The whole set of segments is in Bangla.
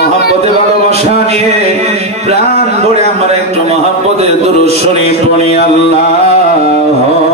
মহব্বতে ভালোবাসা নিয়ে প্রাণ ভরে আমরা একটু মহব্বতের দুরূদ শরীফ পড়ি। আল্লাহুম্মা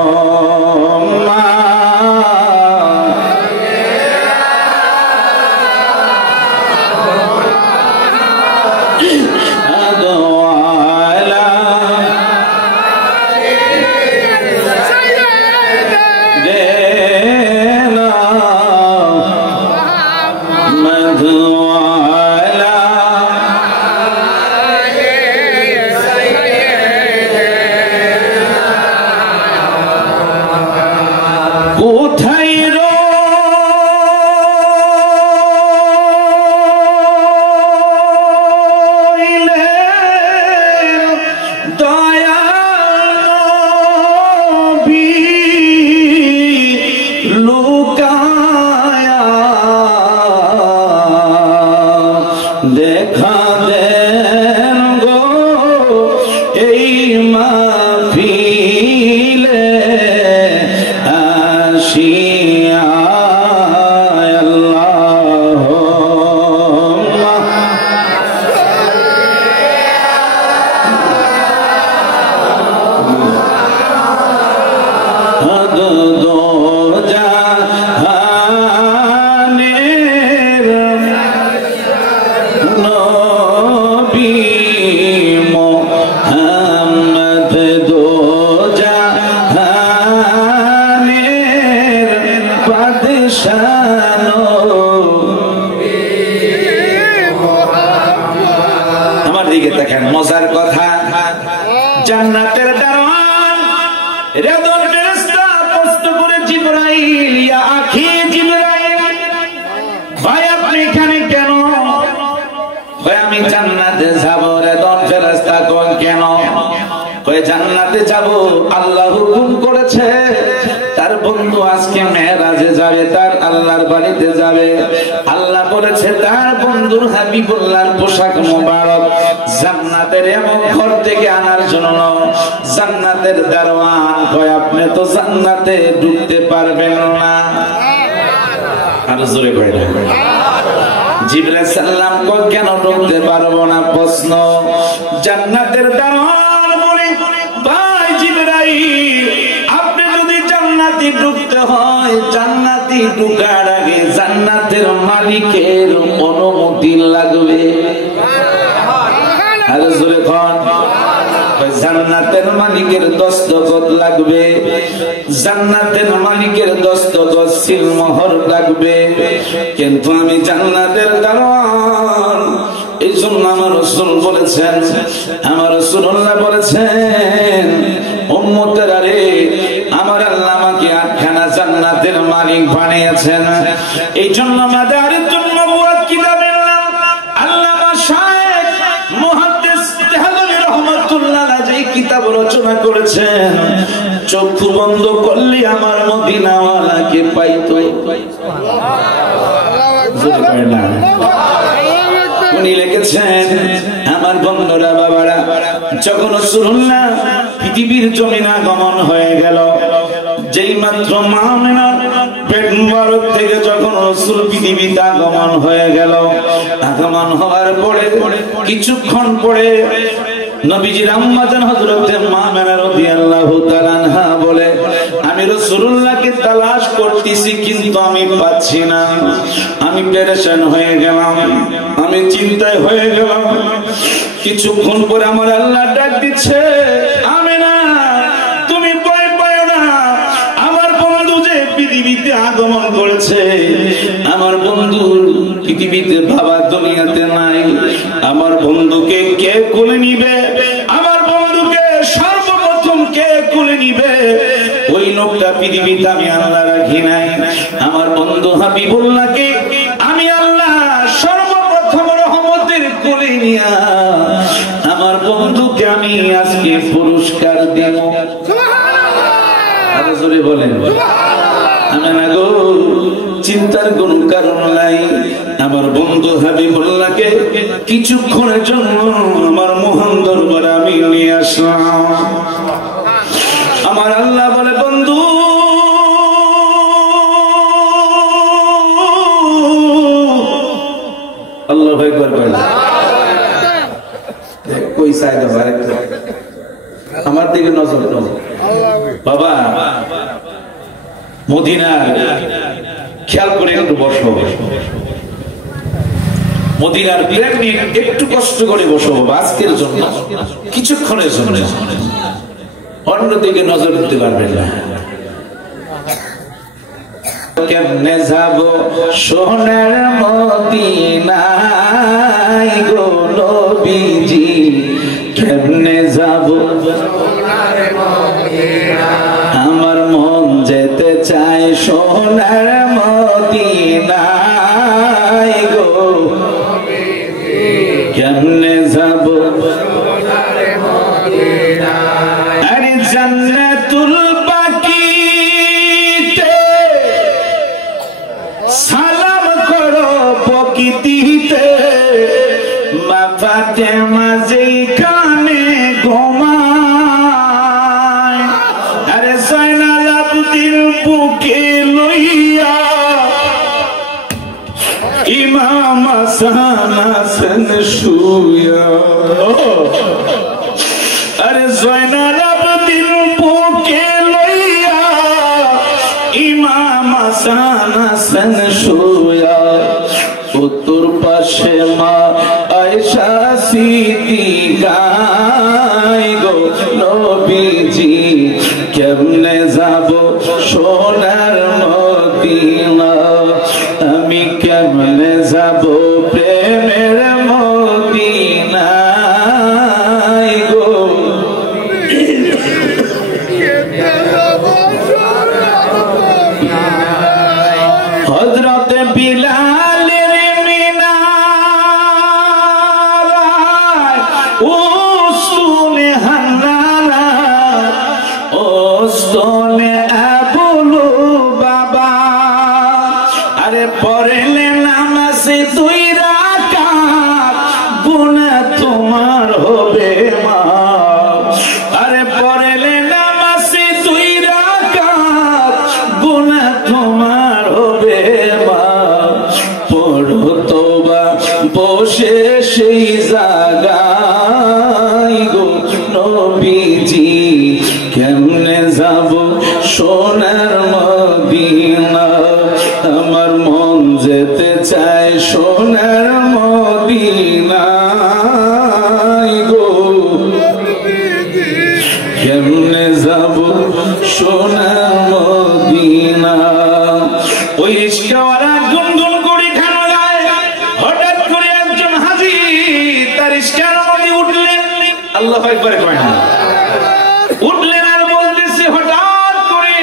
মজার কথা, জান্নাতের দারওয়ান রেদন ফেরেশতা প্রশ্ন করে জিবরাইল, ইয়া আখি জিবরাইল, ভাই আপনি এখানে কেন? ভাই আমি জান্নাতে যাব। রেদন ফেরেশতা কয় কেন? কয় জান্নাতে যাব, আল্লাহ হুকুম করেছে তার বন্ধু আজকে মেরাজে যাবে, তার আল্লাহর বাড়িতে যাবে। আল্লাহ বলেছে তার বন্ধুর হাবিবুল্লাহর পোশাক মোবারক জান্নাতের এমন ঘর থেকে আনার জন্য। জান্নাতের দারওয়ান কয় আপনি তো জান্নাতে ঢুকতে পারবেন না। আর জোরে কয় না। জিবরাইল সাল্লাম কয় কেন ঢুকতে পারবো না? প্রশ্ন। জান্নাতের দারওয়ান বলে, ভাই জিবরাইল, আপনি যদি জান্নাতে ঢুকতে হয়, জান্নাতে ঢোকার আগে জান্নাতের মালিকের অনুমতি লাগবে। আর জোরে কোন? জান্নাতের মালিকের দস্তখত লাগবে, জান্নাতের মালিকের দস্তখত সিলমোহর লাগবে। কিন্তু আমি জান্নাতের দারওয়ান, এই জন্য আমার রাসূল বলেছেন, আমার রাসূলুল্লাহ বলেছেন, উম্মতেরা রে, আমার আল্লাহ আমাকে আটখানা জান্নাতের মালিক বানিয়েছেন। এই জন্য মাদারিতুন নবুওয়াত কিতাবের নাম আল্লামা শায়েখ মুহাদ্দিস তাহজাবী রাহমাতুল্লাহ আলাইহি কিতাব রচনা করেছেন। চক্ষু বন্ধ করলে আমার মদিনাওয়ালাকে পাইতো। উনি লিখেছেন, আমার বন্ধুরা বাবারা, যখন রাসূলুল্লাহ পৃথিবীর জমিনে আগমন হয়ে গেল, যেই মাত্র মা আমিনার পেট মুবারক থেকে যখন রাসূল পৃথিবীতে আগমন হয়ে গেল, আগমন হওয়ার পরে কিছুক্ষণ পরে নবীজির আম্মা জান হযরতে মা আমিনা রাদিয়াল্লাহু তাআলা আনহা বলে, আমি রাসূলুল্লাহকে তালাশ করতেছি কিন্তু আমি পাচ্ছি না। আমি পেরেশান হয়ে গেলাম, আমি চিন্তায় হয়ে গেলাম। কিছুক্ষণ পরে আমার আল্লাহ ডাক দিচ্ছে, আমিনা তুমি ভয় পাও না, আমার বন্ধু যে পৃথিবীতে আগমন করেছে, আমার বন্ধু পৃথিবীতে বাবা দুনিয়াতে নাই। আমার বন্ধুকে কে কোলে নিবে? আমার বন্ধুকে সর্বপ্রথম কে কোলে নিবে? ওই লোকটা পৃথিবীতে আমি আল্লাহ রাখি নাই। আমার বন্ধু হাবিবুল্লাহকে আমি আল্লাহ সর্বপ্রথম রহমতের কোলে নিয়া আমার বন্ধুকে আমি আজকে পুরস্কার দেব। আরো জোরে বলেন। আমি না গো, চিন্তার কোন কারণ নাই। আমার বন্ধু হাবিবুল্লাহকে কিছুক্ষণের জন্য আমার মহান দরবারে আমি নিয়ে আসলাম। আমার আল্লাহ বলে, বন্ধু আল্লাহ ভাই করবে না কই চাই দেবো আরেকটা আমার দিকে নজর দাও বাবা মদিনার খেয়াল করে একটু বসো মদিনার প্রেম নিয়ে একটু কষ্ট করে বসো আজকের জন্য কিছুক্ষণের জন্য অন্যদিকে নজর দিতে পারবেন না কেমনে যাব সোনার মদিনায় গো নবীজি কেমনে যাব সোনার মদিনায় আমার মন যেতে চায় সোনার মদিনায় গো নবীজি কেমনে যাব সোনার মদিনায় আরে জান্নাতুল সালাম করো প্রকৃতিতে মা ফাতেমা যেখানে ঘুমায় আরে জয়নাল আবদিন বুকে লইয়া ইমাম হাসান হাসান শুয়া আরে জয়নাল আবদিন বুকে লইয়া ইমাম হাসান হাসান শুয়া উত্তর পাশে মা আয়েশা সিদ্দিকা গো নবীজি কেমনে যাব সোনার মদিনা আমি কেমনে যাব প্রেমের মদিনা গো হযরত বিলালের মিনারায় উসতুনে হান্নানা উসতুনে আবুলু বাবা আরে পড়লে নামাজে 2 রাকাত গুনাহ তোমার হবে মা আরে পড়লে নামাজে 2 রাকাত গুনাহ তোমার হবে মা পড়ো তোবা বসে সেই জায়গায় গো নবীজি কেমনে যাব সোনার মদিনা আমার মন যেতে চায় সোনার মদিনা গো কেমনে যাব সোনার মদিনা ওই রিস্কাওয়ালা গুনগুন করে খানো যায় হঠাৎ করে একজন হাজী তার রিস্কার মধ্যে উঠলেন আল্লাহু আকবার কয় না উঠলেন আর বলতেছে হঠাৎ করে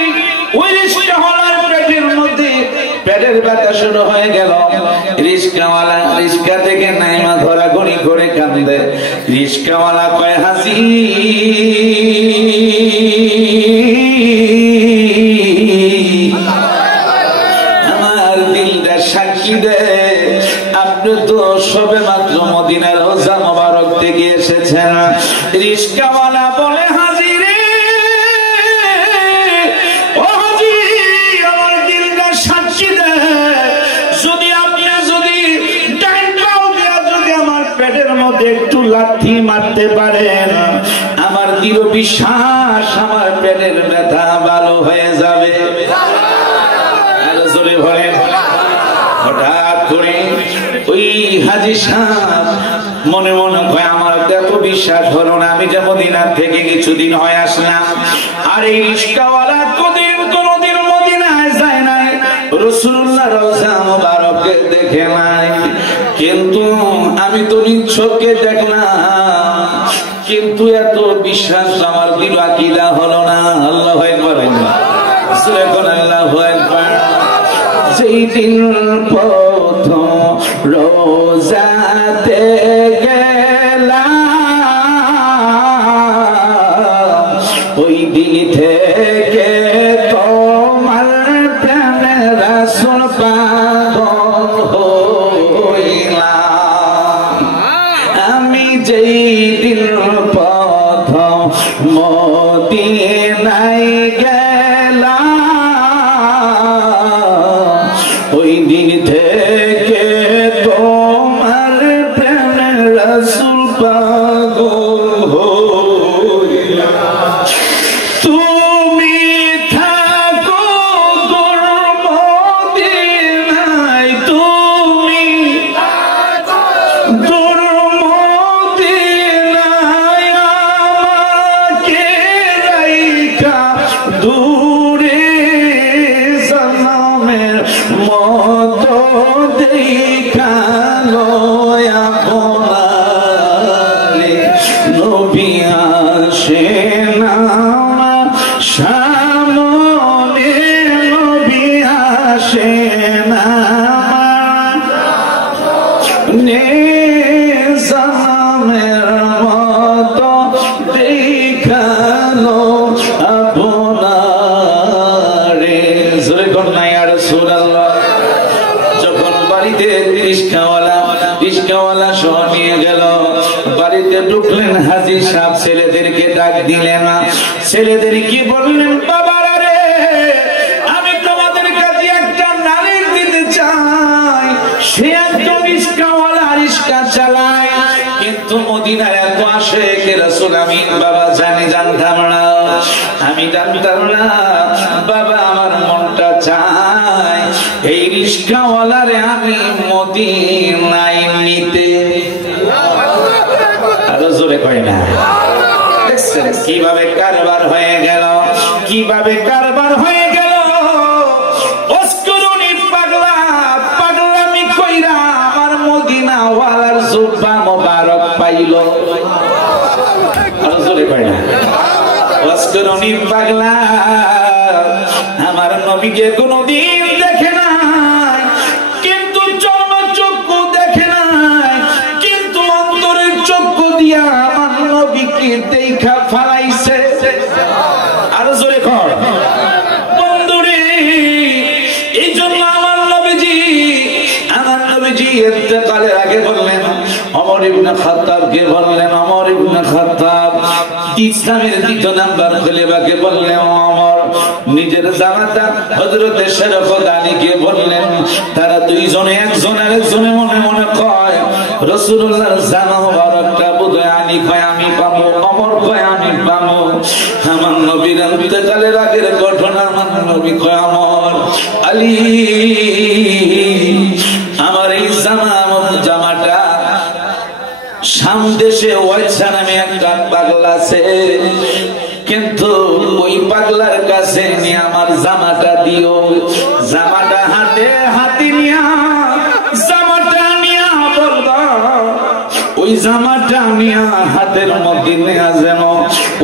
ওই রিস্কাওয়ালার পেটের মধ্যে পেটের ব্যথা শুরু হয়ে গেল রিস্কাওয়ালা রিস্কা থেকে নাইমা ধরাঘড়ি করে কাঁদে রিস্কাওয়ালা কয় হাজী আমার দিলটা সাক্ষী দে আপনি তো সবে মাত্র মদিনার রওজা মোবারক থেকে এসেছেন রিস্কাওয়ালা বলে হাজী রে ও হাজী আমার দিলটা সাক্ষী দে যদি আপনি যদি ডাইন পাও দিয়া যদি আমার পেটের মধ্যে একটু লাথি মারতে পারেন আমার দৃঢ় বিশ্বাস আমার পেটের ব্যথা ভালো হয়ে যাবে আরো জোরে বলেন হঠাৎ করে ওই হাজী সাহেব মনে মনে কয় আমার এত বিশ্বাস হলো না আমি যে মদিনার থেকে কিছুদিন হয়ে আসলাম আর এই রিস্কাওয়ালা কোনদিন মদিনায় যায় নাই রাসূলুল্লাহ রওজা মোবারককে দেখে নাই কিন্তু আমি তো নিজ চোখে দেখলাম কিন্তু এত বিশ্বাস আমার দৃঢ় আকীদা হলো না আল্লাহু আকবার সূরা কোন আল্লাহু আকবার যেই দিন প্রথম রোজাতে গেলাম ওই দিন থেকে তোমার প্রেমে রাসূল পাগল হইলাম আমি যেই দিন প্রথম মদিনায় গেলাম ওই দিন থেকে তোমার রাসূল পাগল হইয়া তুমি থাকো তোর মদিনায় তুমি তোর মদিনায় আমাকে রাইখা দূরে সনমের মতো দেখালো আপনারে নবী আসেন আমার সামনে নবী আসেন আমার সনমের মতো দেখালো আপনারে জোরে কন্যা ইয়া রাসূলুল্লাহ। যখন বাড়িতে রিস্কাওয়ালা সহ নিয়ে গেল, বাড়িতে ঢুকলেন হাজী সাহেব, ছেলেদেরকে ডাক দিলেন, ছেলেদেরকে বললেন বাবারা রে, আমি তোমাদের কাছে একটা নালিশ দিতে চাই। সে একজন রিস্কাওয়ালা, রিস্কা চালায়, কিন্তু মদিনার এত আশিক রাসূল আমি বাবা জানতাম না, আমি জানতাম না বাবা। আমার মনটা চায় এই রিস্কাওয়ালারে আমি মদিনায় নিতে। আরো জোরে কয় না। দেখছেন কিভাবে কারবার হয়ে গেল, কিভাবে কারবার হয়ে গেল। অস্করুনি পাগলা, পাগলামি কইরা আমার মদিনাওয়ালার জুব্বা মোবারক পাইল। আরো জোরে কয় না। অস্করুনি পাগলা আমার নবীকে কোনদিন দেখে নাই, কিন্তু চর্মচক্ষু দেখে নাই, কিন্তু অন্তরের চক্ষু দিয়া আমার নবীকে দেখা ফালাইছে। আরো জোরে কর বন্ধুরে। এই জন্য আমার নবীজি ইন্তেকালের আগে বললেন, ওমর ইবনে খাত্তাবকে বললেন, ওমর ইবনে খাত্তাব ইসলামের দ্বিতীয় নাম্বার খলিফাকে বললেন, ওমর নিজের জামাতা হযরত শরফত আলীকে বললেন। তারা দুইজনে একজন আরেকজনে মনে মনে কয় রাসূলুল্লাহর জামা মুবারকটা বোধহয় আলী কয় আমি পাবো, ওমর কয় আমি পাবো। আমার নবীর ইন্তেকালের আগের ঘটনা আমার নবী কয় ওমর, আলী আমার এই জামাটা শাম দেশে ওয়াইসা নামে একটা পাগলা আছে, কিন্তু ওই পাগলার কাছে নিয়ে আমার জামাটা দিও। জামাটা হাতে হাতে নিয়া জামাটা নিয়া বলবা, ওই জামাটা নিয়া হাতের মধ্যে নেয়া যেন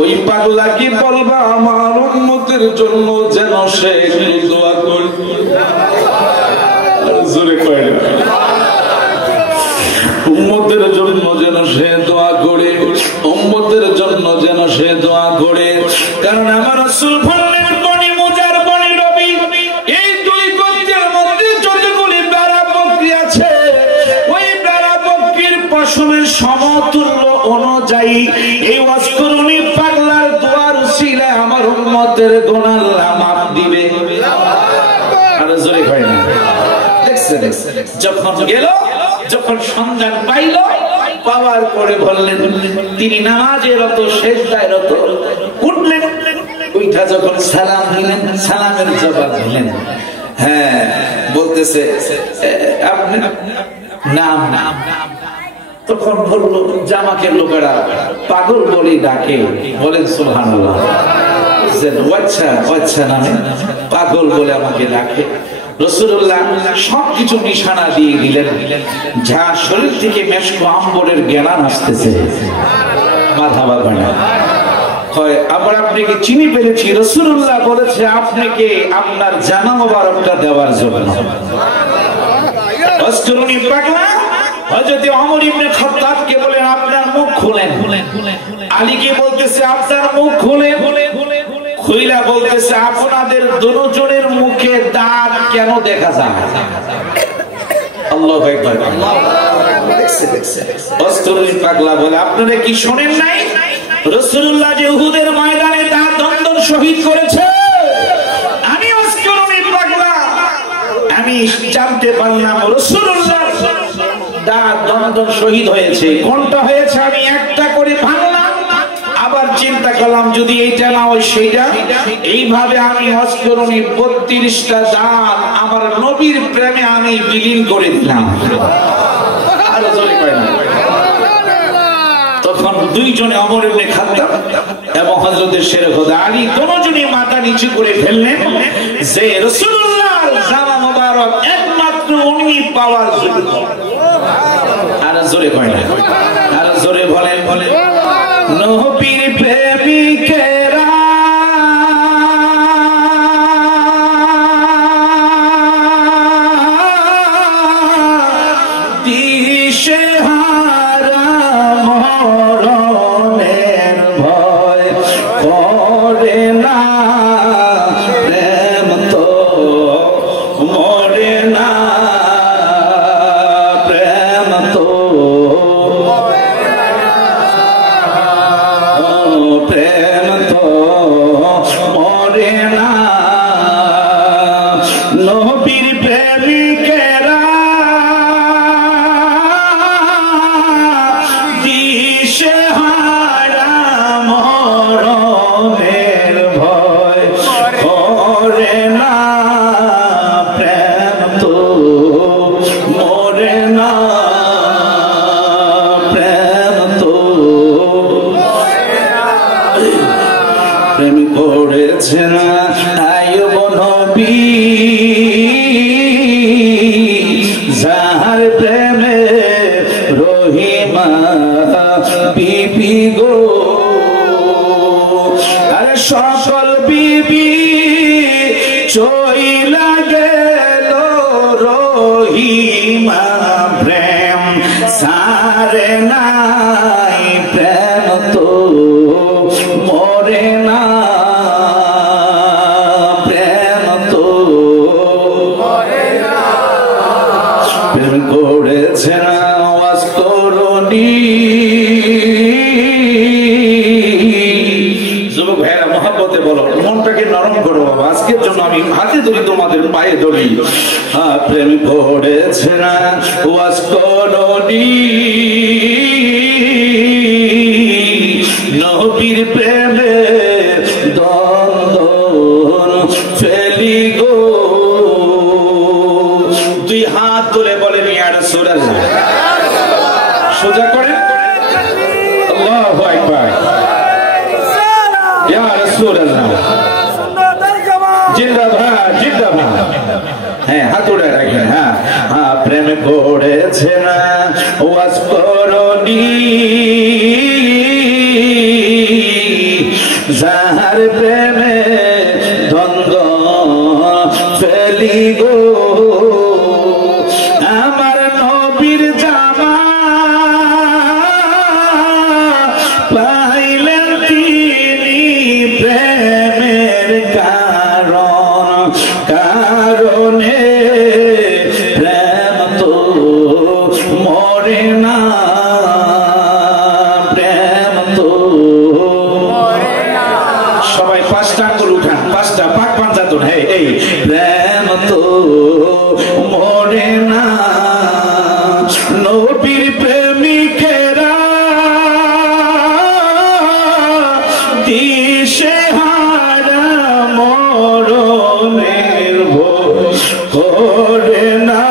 ওই পাগলা কি বলবা আমার উম্মতের জন্য যেন সে দোয়া করবে। জোরে কয় না। উম্মতের জন্য যেন সে দোয়া করে, উম্মতের জন্য যেন সে দোয়া করে। কারণ আমার রাসূল বললেন বনি মুজার বনি রবি এই দুই গোত্রের মধ্যে যতগুলি বেড়া বকরি আছে, ওই বেড়া বকরির পশমের সমতুল্য অনুযায়ী এই ওয়াসকরুনি পাগলার দোয়ার উসিলায় আমার উম্মতের গুনাহ আল্লাহ মাফ দিবে। আর জোরে হয় না। যখন গেল, যখন সন্ধান পাইল, পাওয়ার পরে বললেন, তিনি নামাজে রত, সেজদায় রত, উঠলেন, উঠা যখন সালাম দিলেন, সালামের জবাব দিলেন। হ্যাঁ বলতেছে আপনি নাম, তখন বললো জামাকের লোকেরা পাগল বলে ডাকে, বলেন সুবহানাল্লাহ। আচ্ছা নামে পাগল বলে আমাকে ডাকে। রাসূলুল্লাহ সবকিছু নিশানা দিয়ে দিলেন, যা শরীর থেকে মেশক আম্বরের জ্ঞান আসতেছে, মাথা বাঁধা না। আবার আপনাকে চিনি পেরেছি, রাসূলুল্লাহ বলেছে আপনাকে আপনার জামা মোবারকটা দেওয়ার জন্য। অস্করুনি পাগলা হযরত ওমর ইবনে খাত্তাবকে বলেন আপনার মুখ খুলেন। আলীকে বলতেছে আপনার মুখ খুলেন। খুইলা বলতেছে আপনাদের দুজনের মুখে দাঁত কেন দেখা যায়? আল্লাহু আকবার। অস্করুনি পাগলা বলে আপনারা কি শোনেন নাই রাসূলুল্লাহ যে উহুদের ময়দানে তার দ্বন্দ্ব শহীদ করেছে? আমি অস্করুনি পাগলা, আমি জানতে পারলাম রাসূলুল্লাহ দাঁত দন্দন শহীদ হয়েছে, কোনটা হয়েছে আমি একটা করে ভাঙলাম, আবার চিন্তা করলাম যদি এইটা না হয় সেইটা, এইভাবে আমি অস্করণী 32টা দাঁত আমার নবীর প্রেমে আমি বিলীন করে দিলাম। আরো জোরে কয় না। তখন দুইজনে ওমর ইবনে খাত্তাব এবং হযরত শের খোদা আলী দুজনই মাথা নিচু করে ফেললেন যে রাসূলুল্লাহর জামা মোবারক একমাত্র উনি পাওয়ার যোগ্য। আর জোরে কয় না, আর জোরে বলেন বলেন নবীর প্রেমিকেরা দিশেহারা মরণের ভয় করে না, প্রেম তো মরে না, প্রেম তো প্রেম তো মরে না। নবীর প্রেমিকেরা দিশেহারা মরণের ভয় করে না, প্রেম তো মরে না, প্রেম তো প্রেম করেছে না আইয়ুব নবী, যাহার প্রেমে রহিমা বিবি গো, আরে সকল বিবি চইলা গেল, রহিমা প্রেম সারে নাই, প্রেম তো মরে না, প্রেম তো মরে না। প্রেম করেছে না ওয়াজ করনি। যুবক ভাইরা মহব্বতে বলো, মনটাকে নরম করো বাবা, আজকের জন্য আমি হাতে ধরি তোমাদের পায়ে ধরি। প্রেম করেছে না ওয়াজ করনি, নবীর প্রেমে দ্বন্দ্ব ফেলি গো। দুই হাত তুলে বলেন ইয়া রাসূলুল্লাহ, সোজা করেন আল্লাহু আকবার, ইয়া রাসূলুল্লাহ জিন্দাবাদ জিন্দাবাদ। হ্যাঁ হাত উড়ে রাখেন। হ্যাঁ হ্যাঁ প্রেম করেছে না ওয়াজ করনি, যাহার প্রেমে দ্বন্দ্ব ফেলি গো। আমার নবীর জামা পাইলেন তিনি প্রেমের কারণে, প্রেম তো মরে না, প্রেম তো সবাই 5টা আঙ্গুল উঠান, 5টা পাক পাঞ্জাতন। হ্যাঁ এই প্রেম তো মরে না। নবীর প্রেমিকেরা দিশেহারা মরণের ভয় করে না,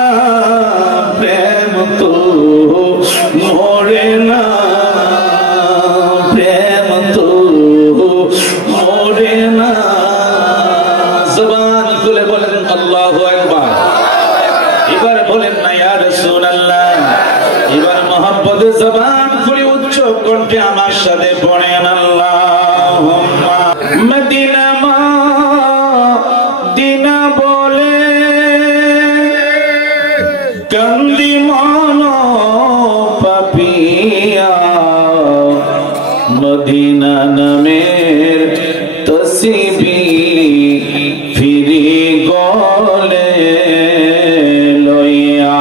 প্রেম তো মরে না, প্রেম তো মরে না। জবান খুলে বলেন আল্লাহু আকবার। এবার বলেন না ইয়া রাসূলুল্লাহ। এবার মহব্বতে জবান খুলে উচ্চ কণ্ঠে আমার সাথে পড়েন আল্লাহুম্মা মদিনা মদিনা বলে কান্দি মন পাপিয়া, মদিনা নামের তসবিহ ফিরি গলে লইয়া।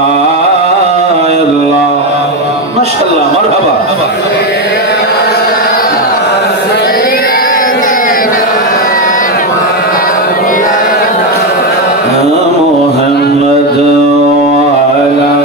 আল্লাহ মাশাআল্লাহ মারহাবা। মুহাম্মদ ওয়া আলা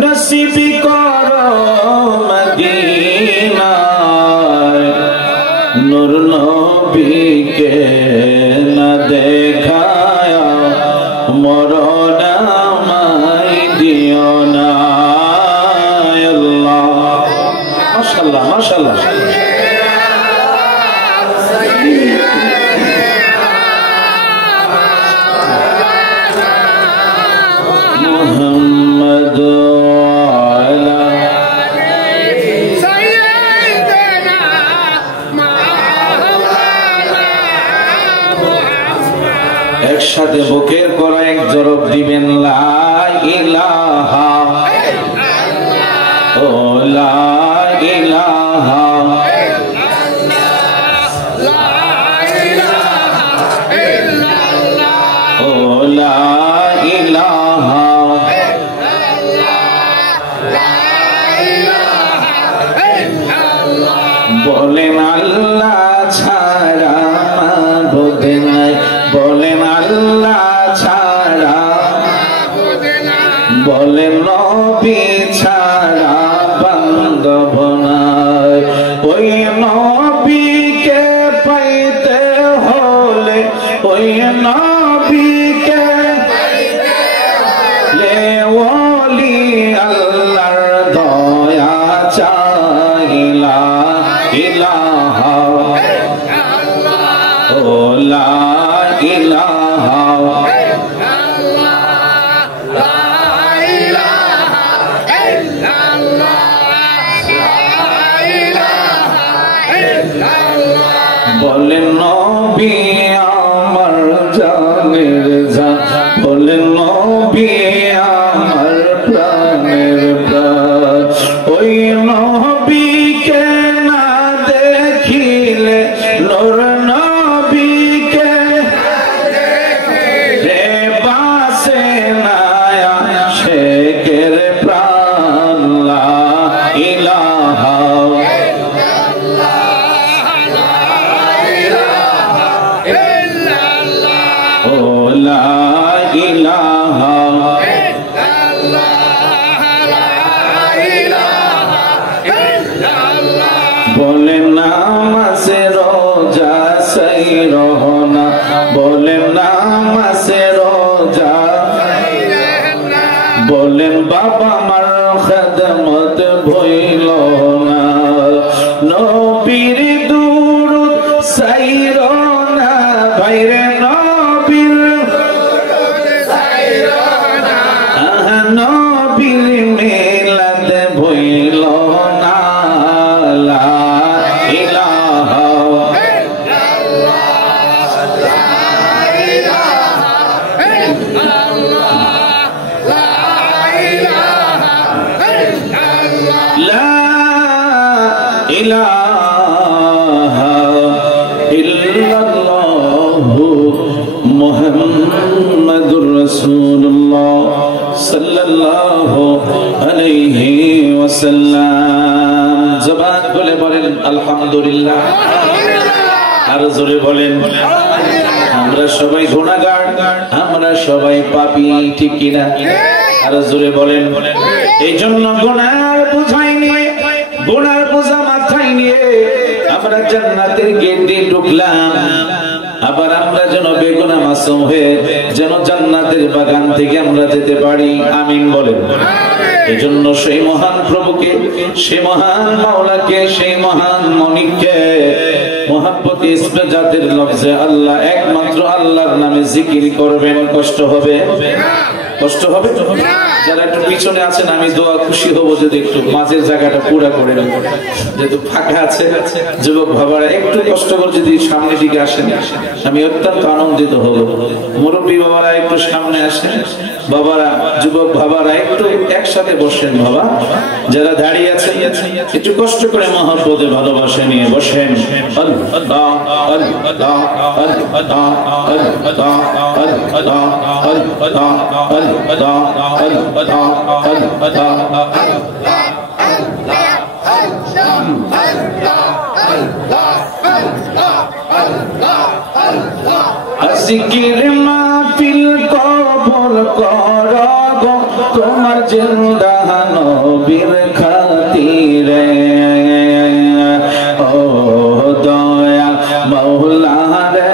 নসিব করো মদিনা নূর নবীকে না দেখায়া মরণ আমায় দিও না আল্লাহ মাশাআল্লাহ মাশাআল্লাহ মুহাম্মদ আলা সাইয়্যিদানা মাওলানা মুহাম্মদ একসাথে বুকের করা এক জরব দিবেন লা ইলাহা ও লা ইলাহা ও লা ইলাহা বলেন আল্লাহ ছাড়া মাবুদ নাই বলেন আল্লাহ ছাড়া বলেন নবী ছাড়া বান্ধব নাই ওই নবীকে পাইতে হলে ওই নবীকে লে ওলি আল্লাহর দয়া চাইলা ইলাহা ও লা ইলাহা বলেন নবী আমার জানের জান বলেন নবী আমার প্রাণের প্রাণ ওই নবীকে না দেখিলে নূর নবীকে রে বাসে না শেখের প্রাণ লা ইলাহা লা ইলাহা বলেন নামাজে রোজা সই রহনা বলেন নামাজে রোজা বলেন বাবা মার খেদমত ভইল না নবীর দুরূদ সাইর না ভাইরে নবীর মিলাদ ভইল না লা ইলাহা লা ইলাহা ইল্লাল্লাহু মুহাম্মাদুর রাসূলুল্লাহ সাল্লাল্লাহু আলাইহি ওয়াসাল্লাম জবান খুলে বলেন আলহামদুলিল্লাহ আর জোরে বলেন আমরা সবাই গুনাহগার আমরা সবাই পাপী ঠিক কি না আর জোরে বলেন এইজন্য গুনার বোঝাই নিয়ে গুনার বোঝা মাথায় নিয়ে আমরা জান্নাতের গেট দিয়ে ঢুকলাম আবার আমরা যেন বেগুনাহ মাসুম হয়ে যেন জান্নাতের বাগান থেকে আমরা যেতে পারি আমিন বলেন এজন্য সেই মহান প্রভুকে সেই মহান মাওলাকে সেই মহান মালিককে মুহাব্বতে ইসমে জাতের লফজে আল্লাহ একমাত্র আল্লাহর নামে জিকির করবেন কষ্ট হবে কষ্ট হবে তো যারা একটু পিছনে আছেন আমি দোয়া খুশি হব যদি একটু মাঝের জায়গাটা পুরা করে দেন যেহেতু ফাঁকা আছে যুবক বাবারা একটু কষ্ট করে যদি সামনের দিকে আসেন আমি অত্যন্ত আনন্দিত হব মুরব্বী বাবারা একটু সামনে আসেন বাবারা যুবক বাবারা একটু একসাথে বসেন বাবা যারা দাঁড়িয়ে আছেন একটু কষ্ট করে মহব্বতে ভালোবাসা নিয়ে বসেন আল্লাহ আল্লাহ আল্লাহ আল্লাহ আল্লাহ জিকির মাহফিল কবুল করো গো তোমার জিন্দা নবীর খাতিরে ও দয়া মওলা রে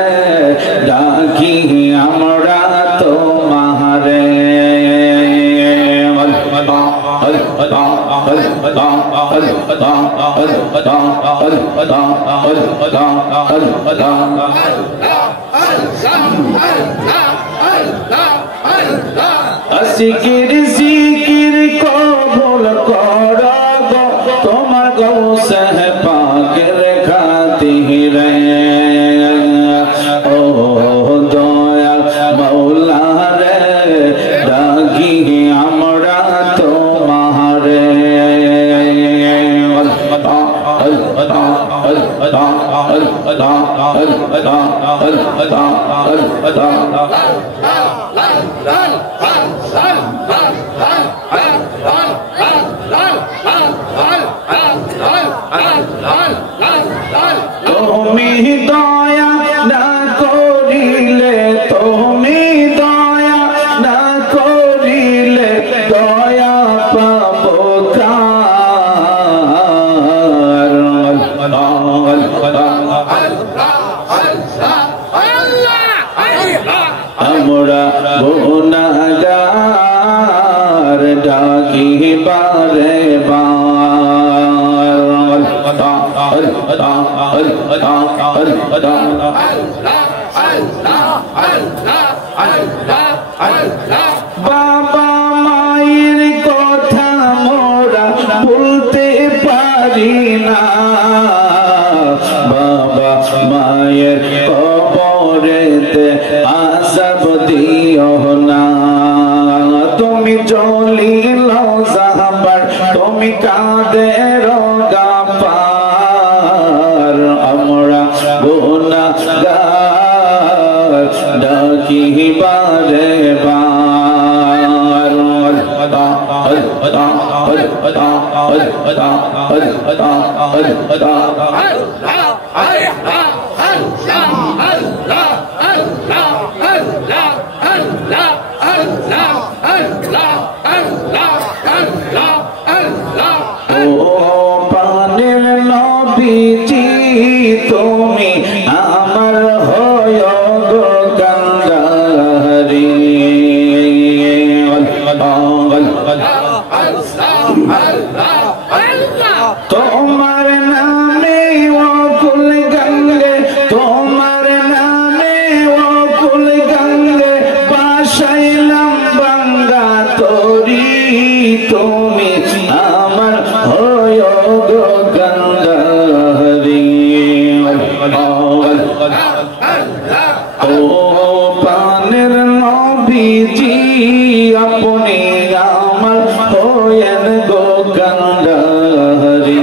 ডাকি আমরা তোমারে জিকির জিকির কবুল করো গো তোমার গৌসে পাকের খাতিরে ও দয়া মওলা রে ডাকি আমরা তোমারে তুমি দয়া না করিলে তুমি দয়া না করিলে দয়া পাবো কার আমরা গুনাহগার ডাকি বারে বার বাবা মায়ের কথা মোরা ভুলতে পারি না বাবা মায়ের কবরেতে আযাব দিও না তুমি জলিল জাহাবার তুমি কাদের গাফার আমরা গুনাহগার ডাকি বারে বার ও পানের নবীজি তুমি আমার হয় গো কান্ডারি তোমার নামে অকুল গঙ্গে তোমার নামে অকুল গঙ্গে বাসাইলাম বাঙ্গা তরি তুমি আমার হয় গো কান্ডারি ও পানের নবীজি আপনি আমার হয়েন গো কান্ডারি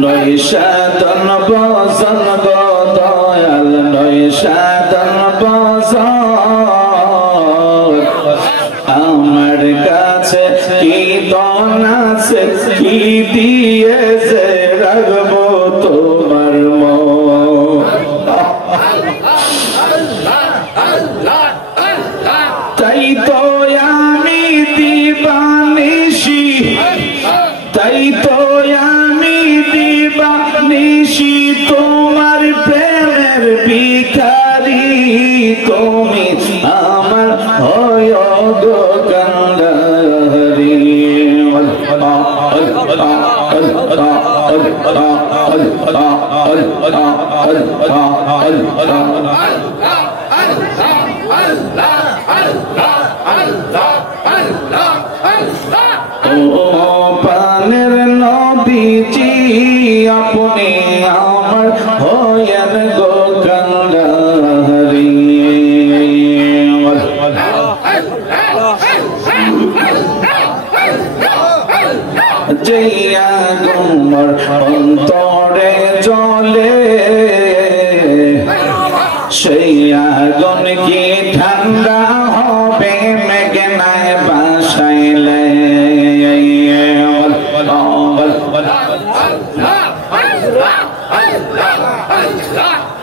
নৈশাদন বসন গো দয়াল নৈশাদন বসন আমার কাছে কি দন আছে কি দিয়েছে রাখবো তোমার মন তাই তো আমি দিবানিশি তাই তো আমি দিবানিশি তোমার প্রেমের ভিখারি তুমি আমার হয় গো কান্ডারি ও পানের নবীজি আপনি আমার হয়েন গো কান্ডারি জয়া গুমর অন্তরে জলে সেই আগুন কি ঠান্ডা হবে মেঘনায় বাসাইলে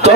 তো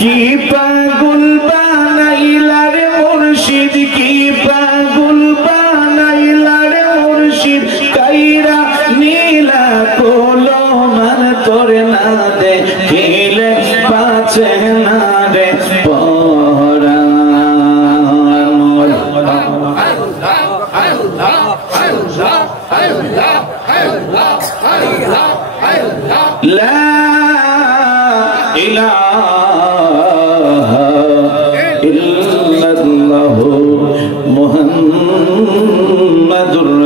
কি পাগল বানাইলা রে মুর্শিদ, কি পাগল বানাইলা রে মুর্শিদ, কাইরা নীলা কলমান তোর না দেখিলে বাঁচে না রে পরাণ। লা ইলাহা ইল্লাল্লাহ মুহাম্মাদুর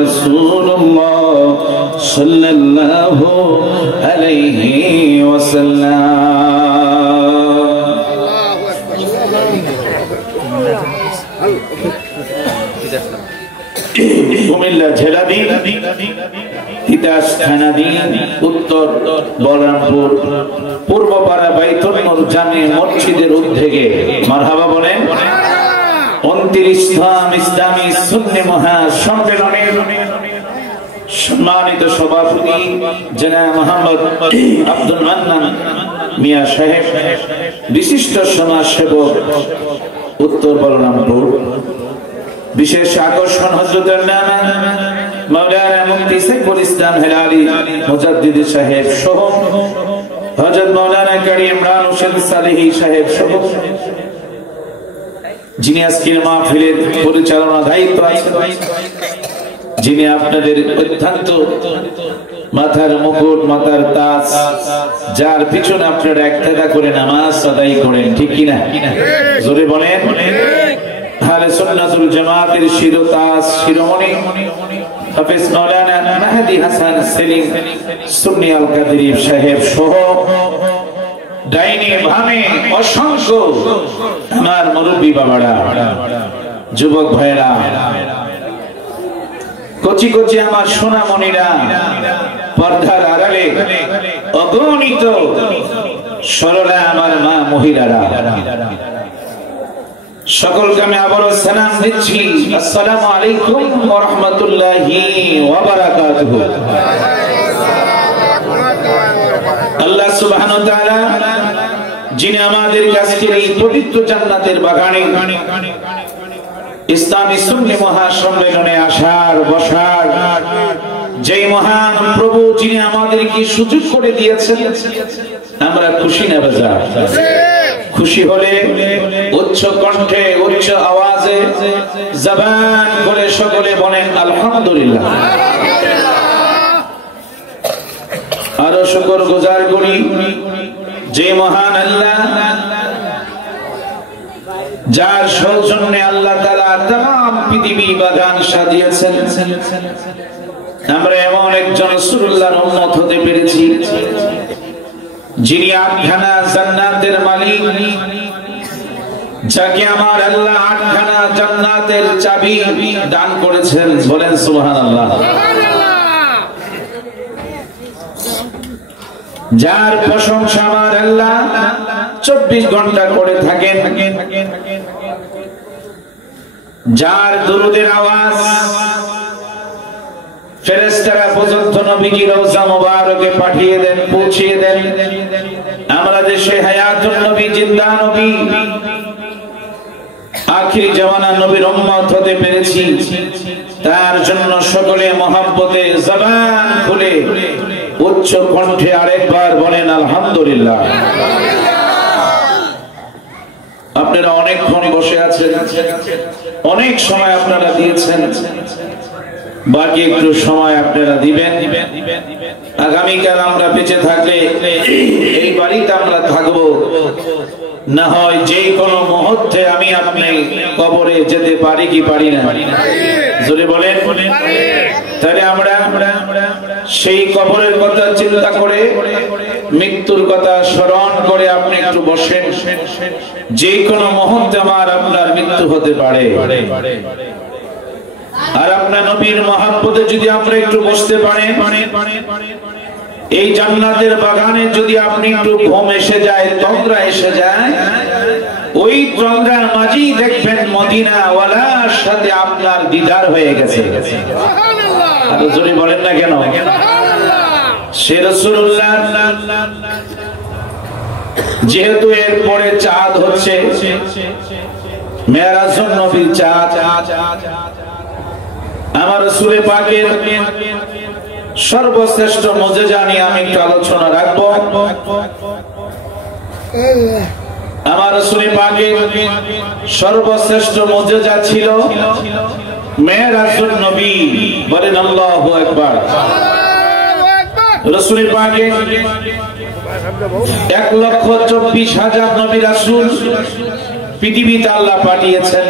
রাসূলুল্লাহ সাল্লাল্লাহু আলাইহি ওয়াসাল্লাম। কুমিল্লা জেলাধীন তিতাস থানাধীন উত্তর বলরামপুর পূর্বপাড়া বাইতুল নূর জামে মসজিদের উদ্যোগে মারহাবা বলেন 29তম ইসলামী সুন্নি মহাসম্মেলনের সম্মানিত সভাপতি জনাব মোহাম্মদ আব্দুল মান্নান মিয়া সাহেব, বিশিষ্ট সমাজসেবক উত্তর বলরামপুর, বিশেষ আকর্ষণ হযরতুল নামা মাওলানা মুফতি সাইফুল ইসলাম হেলালি মুজাদ্দিদ সাহেব সহ হযরত মাওলানা কারি ইমরান হোসেন সালেহী সাহেব সহ যিনি আজকের মাহফিলের পরিচালনা দায়িত্ব আছেন, যিনি আপনাদের অত্যন্ত মাথার মুকুট, মাথার তাজ, যার পিছনে আপনারা একতাদা করে নামাজ আদায় করেন, ঠিক কিনা? জোরে বলেন। আহলে সুন্নাতুল জামাতের শিরোতাজ শিরোমণি হাফেজ মাওলানা মেহেদী হাসান সেলিম সুন্নি আল কাদেরী সাহেব সহ ডাইনে বামে অসংখ্য আমার মুরব্বী বাবারা, যুবক ভাইরা, কচি কচি আমার সোনামণিরা, পর্দার আড়ালে অগণিত সরলা আমার মা মহিলারা, সকলকে আমি আবারও সালাম দিচ্ছি। আসসালামু আলাইকুম ওয়া রাহমাতুল্লাহি ওয়া বারাকাতুহু। আল্লাহ সুবহানাহু ওয়া তাআলা যিনি আমাদের কাছে এই পবিত্র জান্নাতের বাগানে ইসলামী সুন্নি মহাসম্মেলনে আসার বসার যে মহান প্রভু, যিনি আমাদেরকে সুযোগ করে দিয়েছেন, আমরা খুশি না বেজার? খুশি হলে উচ্চ কণ্ঠে উচ্চ আওয়াজে জবান করে সকলে বলেন আলহামদুলিল্লাহ। আরো শুকর গুজার করি যে মহান আল্লাহ, যার সৌজন্যে আল্লাহ তাআলা तमाम পৃথিবী বাগান সাজিয়েছেন। আমরা এমন একজন রাসূলুল্লাহর উম্মত হতে পেরেছি যিনি 8খানা জান্নাতের মালিক, যাকে আমার আল্লাহ 8খানা জান্নাতের চাবি দান করেছেন। বলেন সুবহানাল্লাহ। যার প্রশংসা আমার আল্লাহ 24 ঘন্টা করে থাকেন, যার দুরূদের আওয়াজ ফেরেশতারা পর্যন্ত নবীকে রওজা মুবারকে পাঠিয়ে দেন, পৌঁছিয়ে দেন। আমরা দেশে হায়াতুন নবী, জিন্দা নবী, আখিরি জামানা নবীর উম্মত হতে পেরেছি। তার জন্য সকলে মহব্বতে জবান খুলে উচ্চ কণ্ঠে আরেকবার বলেন আলহামদুলিল্লাহ। আপনারা অনেকক্ষণ বসে আছেন, অনেক সময় আপনারা দিয়েছেন, বাকি একটু সময় আপনারা দিবেন। আগামীকাল আমরা বেঁচে থাকলে এই বাড়িতে আমরা থাকবো, না হয় যে কোনো মুহূর্তে আমি আপনি কবরে যেতে পারি কি পারি না? যদি বলেন তাহলে আমরা সেই কবরের কথা চিন্তা করে, মৃত্যুর কথা স্মরণ করে আপনি একটু বসেন। যে কোনো মুহূর্তে আমার আপনার মৃত্যু হতে পারে, আর আপনার নবীর মহব্বতে যদি আমরা একটু বসতে পারি, এই জান্নাতের বাগানে যদি আপনি একটু ঘুম এসে যায়, তন্দ্রা এসে যায়, ওই তন্দ্রার মাঝেই দেখবেন মদিনা ওয়ালার সাথে আপনার দিদার হয়ে গেছে। আর জোরে বলেন না কেন? সে রাসূলুল্লাহ যেহেতু এর পরে চাঁদ হচ্ছে মেরাজুন নবীর চাঁদ, আমার রাসূল পাকের সর্বশ্রেষ্ঠ মুজিজা নিয়ে আমি একটু আলোচনা রাখবো। আমার রাসূল পাকের সর্বশ্রেষ্ঠ মুজিজা ছিল মেরাজুন নবী। বলেন আল্লাহু আকবার। রাসূল পাকের 1,24,000 নবী রাসূল পৃথিবীতে আল্লাহ পাঠিয়েছেন।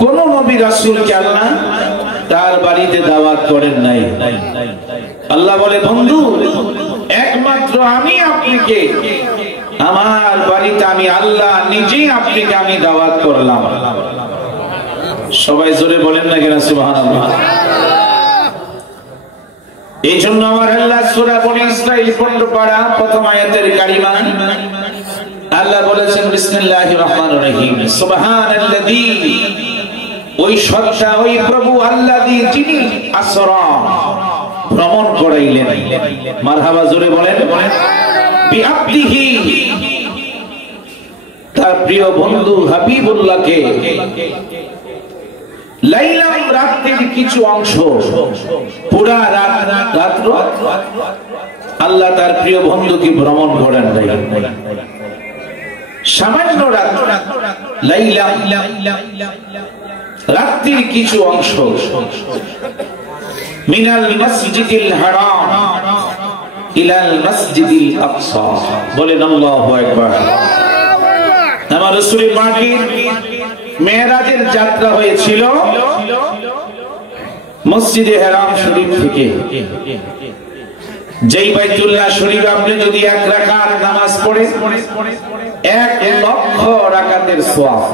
কোন নবী রাসূলকে আল্লাহ তার বাড়িতে দাওয়াত করেন নাই। আল্লাহ বলে, বন্ধু একমাত্র আমি আপনাকে আমার বাড়িতে আমি আল্লাহ নিজেই আপনাকে আমি দাওয়াত করলাম। সবাই জোরে বলেন না কেন সুবহানাল্লাহ। এই জন্য আমার আল্লাহ সূরা বনী ইসরাঈল 15 পারা প্রথম আয়াতের কারিমা আল্লাহ বলেছেন বিসমিল্লাহির রহমানির রহিম, সুবহানাল্লাযী, ওই সত্তা ওই প্রভু আল্লাযী যিনি আসরা ভ্রমণ করাইলেন। মারহাবা জোরে বলেন। বিআবদিহি, তার প্রিয় বন্ধু হাবিবুল্লাহকে লাইলাম, রাতের কিছু অংশ, পুরা রাত্র আল্লাহ তার প্রিয় বন্ধুকে ভ্রমণ করেন নাই। সামান্য রাত লাইলাম, রাতের কিছু অংশ, মিনাল মসজিদিল হারাম ইলাল মসজিদিল আকসা। বলেন আল্লাহু আকবার। আমার রাসূল পাকের মেরাজের যাত্রা হয়েছিল মসজিদে হারাম শরীফ থেকে। যেই বাইতুল্লাহ শরীফ আপনি যদি 1 রাকাত নামাজ পড়ে 1,00,000 রাকাতের সওয়াব।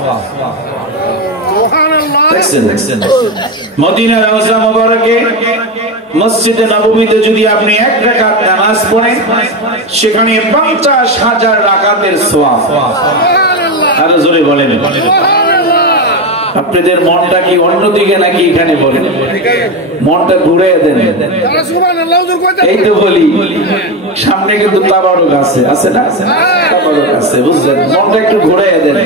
মদিনা রওজা মুবারকে মসজিদে নববীতে যদি আপনি 1 রাকাত নামাজ পড়েন সেখানে 50,000 রাকাতের সওয়াব। আর জোরে বলেন। আপনাদের মনটা কি অন্যদিকে নাকি এখানে? বলেন, মনটা ঘুরে দেন। এই তো বলি, সামনে কিন্তু তাবারক আছে, আছে না? তাবারক আছে, বুঝলেন? মনটা একটু ঘুরে দেন,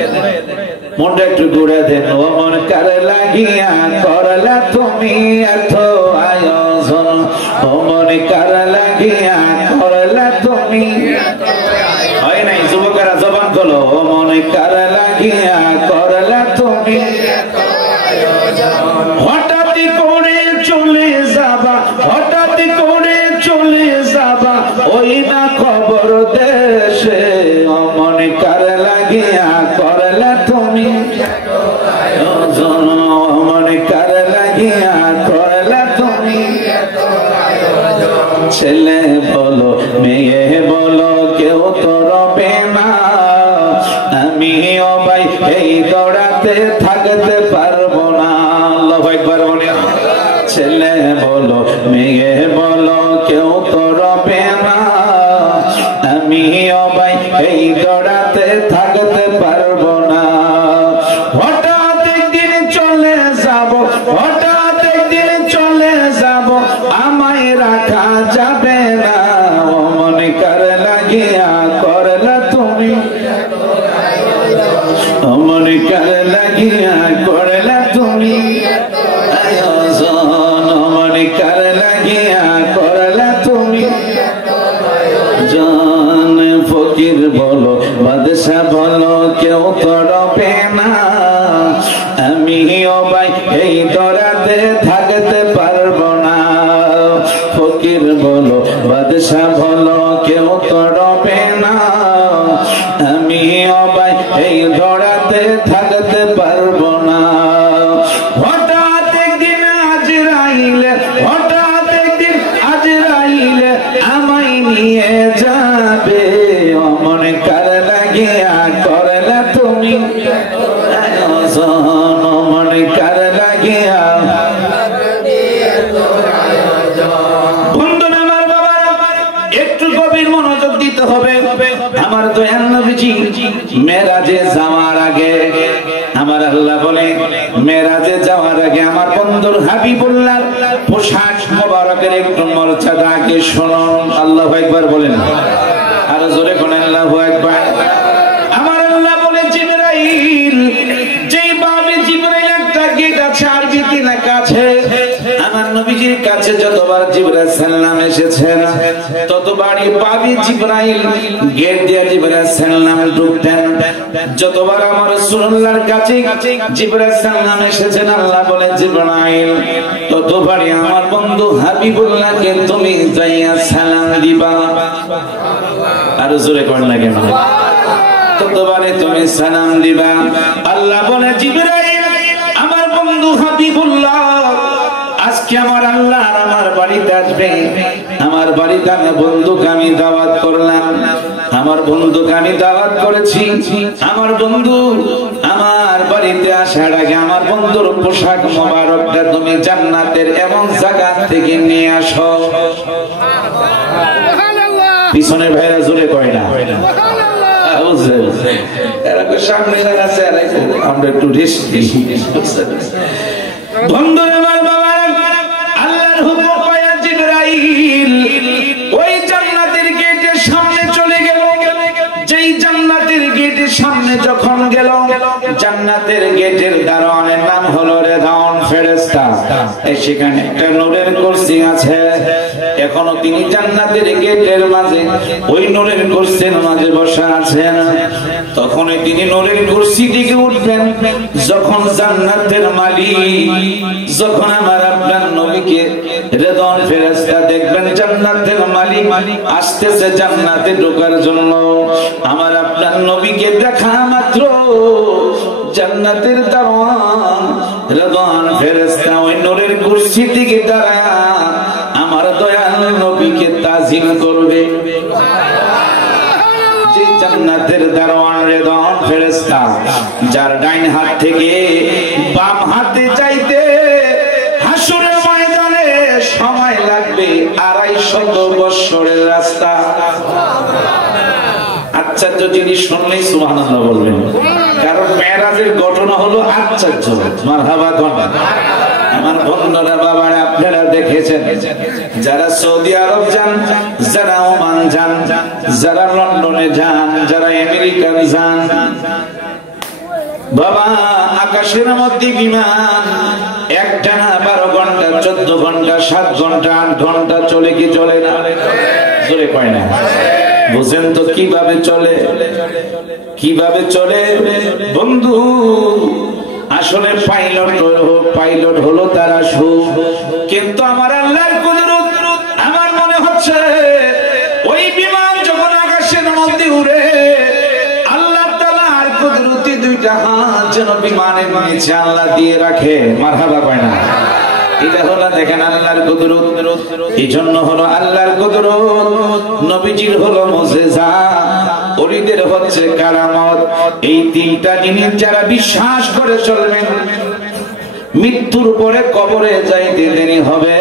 মনটা একটু ঘুরে দেন। ও মন কার লাগিয়া করলা তুমি এত আয়োজন, ও মন কার লাগিয়া করলা তুমি। হয় নাই? যুবকেরা জবান খোলো। ও মন কার লাগিয়া করলা তুমি, হঠাৎ করে চলে যাবা, হঠাৎ করে চলে যাবা ওই না খবর দেশে। ও মন কার লাগিয়া করলা তুমি, মন কার লাগিয়া করলা তুমি। ছেলে বলো মেয়ে বলো কেউ তো রবে না, আমিও ভাই এই দৌড়াতে থাকতে পারবো না। আল্লাহু আকবার বলেন। ছেলে বলো মেয়ে বলো কেউ তো রবে না, আমিও ভাই এই দৌড়াতে থাকতে পারবো না। হঠাৎ একদিন চলে যাব, হঠাৎ একদিন চলে যাব, আমায় রাখা যাবে না। ও মন কার লাগিয়া করলা তুমি, ও মন কার লাগিয়া করলা তুমি আয়োজন, ও মন কার লাগিয়া করলা তুমি। জান ফকির বলো বাদশা বলো কেউ তো রবে না, আমিও ভাই এই দরাতে থাকতে পারবো না। ফকির বলো বাদশা বলো কেউ তো রবে না, আমিও ভাই এই দরাতে থাকতে পারবো না। হঠাৎ একদিন আজরাইল, হঠাৎ একদিন আজরাইল আমায় নিয়ে যাবে। ও মন কার লাগিয়া করলা তুমি আয়োজন, ও মন কার লাগিয়া। বন্ধুরা আমার বাবারা, একটু গভীর মনোযোগ দিতে হবে। আমার দয়াল নবীজি মেরাজে যাওয়ার আগে আমার আল্লাহ বলে, মেরাজে যাওয়ার আগে আমার বন্ধুর হাবিবুল্লাহ পোশাক মোবারকের একটু মর্যাদা আগে শুনুন। আল্লাহু আকবার বলেন। আর জোরে কোন আল্লাহু আকবার। আমার আল্লাহ বলে জিবরাইল, যেই বাবে জিবরাইল একটা গেট আছে আরবিতে লেখা আছে, আমার নবীজির কাছে যতবার জিবরাইল সালাম এসেছেন ততবারই পাবি জিবরাইল গেট দিয়ে জিবরাইল সালাম ঢুকতেন। যতবার আমার রাসূলুল্লাহর কাছে জিবরাইল সালাম এসেছেন আল্লাহ বলে জিবরাইল ততবারই আমার বন্ধু হাবিবুল্লাহকে তুমি যাইয়া সালাম দিবা। আর জোরে করেন না কেন? ততবারে তুমি সালাম দিবা। আল্লাহ বলে জিবরাইল আমার বন্ধু হাবিবুল্লাহ আজকে আমার আল্লাহ আমার বাড়িতে আসবে। আমার বাড়িতে আমি বন্ধুকে আমি দাওয়াত করলাম, আমার বন্ধুকে আমি দাওয়াত করেছি। আমার বন্ধু আমার বাড়িতে আসার আগে আমার বন্ধুর পোশাক মোবারকটা তুমি জান্নাতের এমন জায়গা থেকে নিয়ে আসো। পিছনের ভাইরা জোরে কয় না, সামনে আছে আমরা একটু রেস্ট দিই। বন্ধুরা আমার বাবা আল্লাহর হুকুম পায়া জিবরাইল ওই জান্নাতের গেটের সামনে চলে গেল। যেই জান্নাতের গেটের সামনে যখন গেল, জান্নাতের গেটের দারোয়ানের নাম হলো রেদাউন ফেরেশতা। সেখানে একটা নূরের কুরসি আছে, এখনো তিনি জান্নাতের গেটের মাঝে ওই নূরের কুরসির মাঝে বসে আছেন। তখনই তিনি নূরের কুরসি থেকে উঠবেন যখন জান্নাতের মালিক, যখন আমার আপনার নবীকে রেদাউন ফেরেশতা দেখবেন জান্নাতের মালিক আসতেছে জান্নাতে ঢোকার জন্য। আমার আপনার নবীকে দেখা মাত্র জান্নাতের দারোয়ান রেদাউন ফেরেশতা ওই নূরের কুরসি থেকে দাঁড়ায় আমার দয়াল নবীকে তাজিম করবে। যে জান্নাতের দারোয়ান রেদাউন ফেরেশতা যার ডাইন হাত থেকে বাম হাতে যাইতে হাসরের ময়দানে সময় লাগবে 250 বছরের রাস্তা। আশ্চর্য জিনিস শুনলেই সুবহানাল্লাহ বলবেন, কারণ মেরাজের ঘটনা হলো আশ্চর্য। মারহাবা কোন আমার বন্ধুরা বাবারা আপনারা দেখেছেন, যারা সৌদি আরব যান, যারা ওমান যান, যারা লন্ডনে যান, যারা আমেরিকান যান, বাবা আকাশের মধ্যে বিমান একটানা 12 ঘন্টা 14 ঘন্টা 7 ঘন্টা 8 ঘন্টা চলে কি চলে না? জোরে কয় না? বুঝেন তো কিভাবে চলে, কিভাবে চলে বন্ধু? আসলে পাইলট হলো তারা সুখ, কিন্তু আমার আল্লাহর কুদরত আমার মনে হচ্ছে ওই বিমান যখন আকাশের মধ্যে উড়ে আল্লাহ তাআলার কুদরতি দুইটা হাত যেন বিমানের নিচে আল্লাহ দিয়ে রাখে। মারহাবা কয় না? এটা হলো দেখেন আল্লাহর কুদরত। এই জন্য হলো আল্লাহর কুদরত, নবীজির হলো মুজিজা, ওলিদের হচ্ছে কারামত। এই তিনটা জিনিস যারা বিশ্বাস করে চলবেন মৃত্যুর পরে কবরে যাইতে দেরি হবে,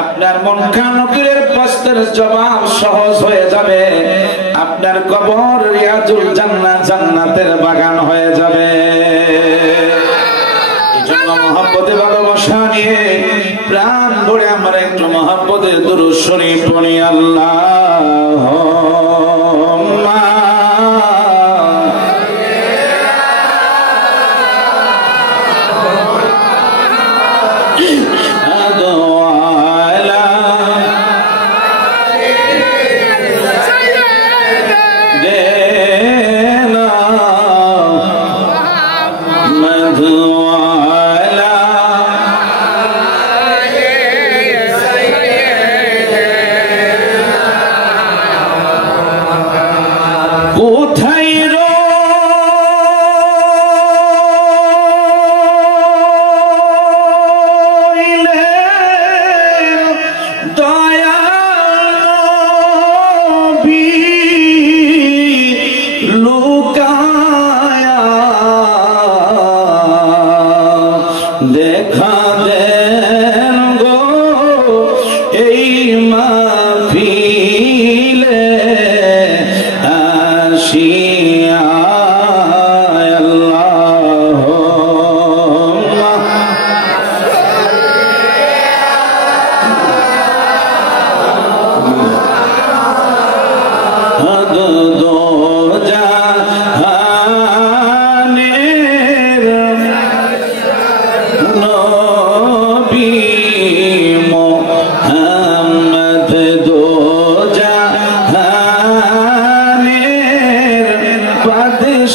আপনার মুনকার প্রশ্নের জবাব সহজ হয়ে যাবে, আপনার কবর রিয়াজুল জান্নাত জান্নাতের বাগান হয়ে যাবে। মহব্বতে ভালোবাসা নিয়ে প্রাণ ভরে আমরা একটু মহব্বতের দুরূদ শরীফ পড়ি। আল্লাহুম্মা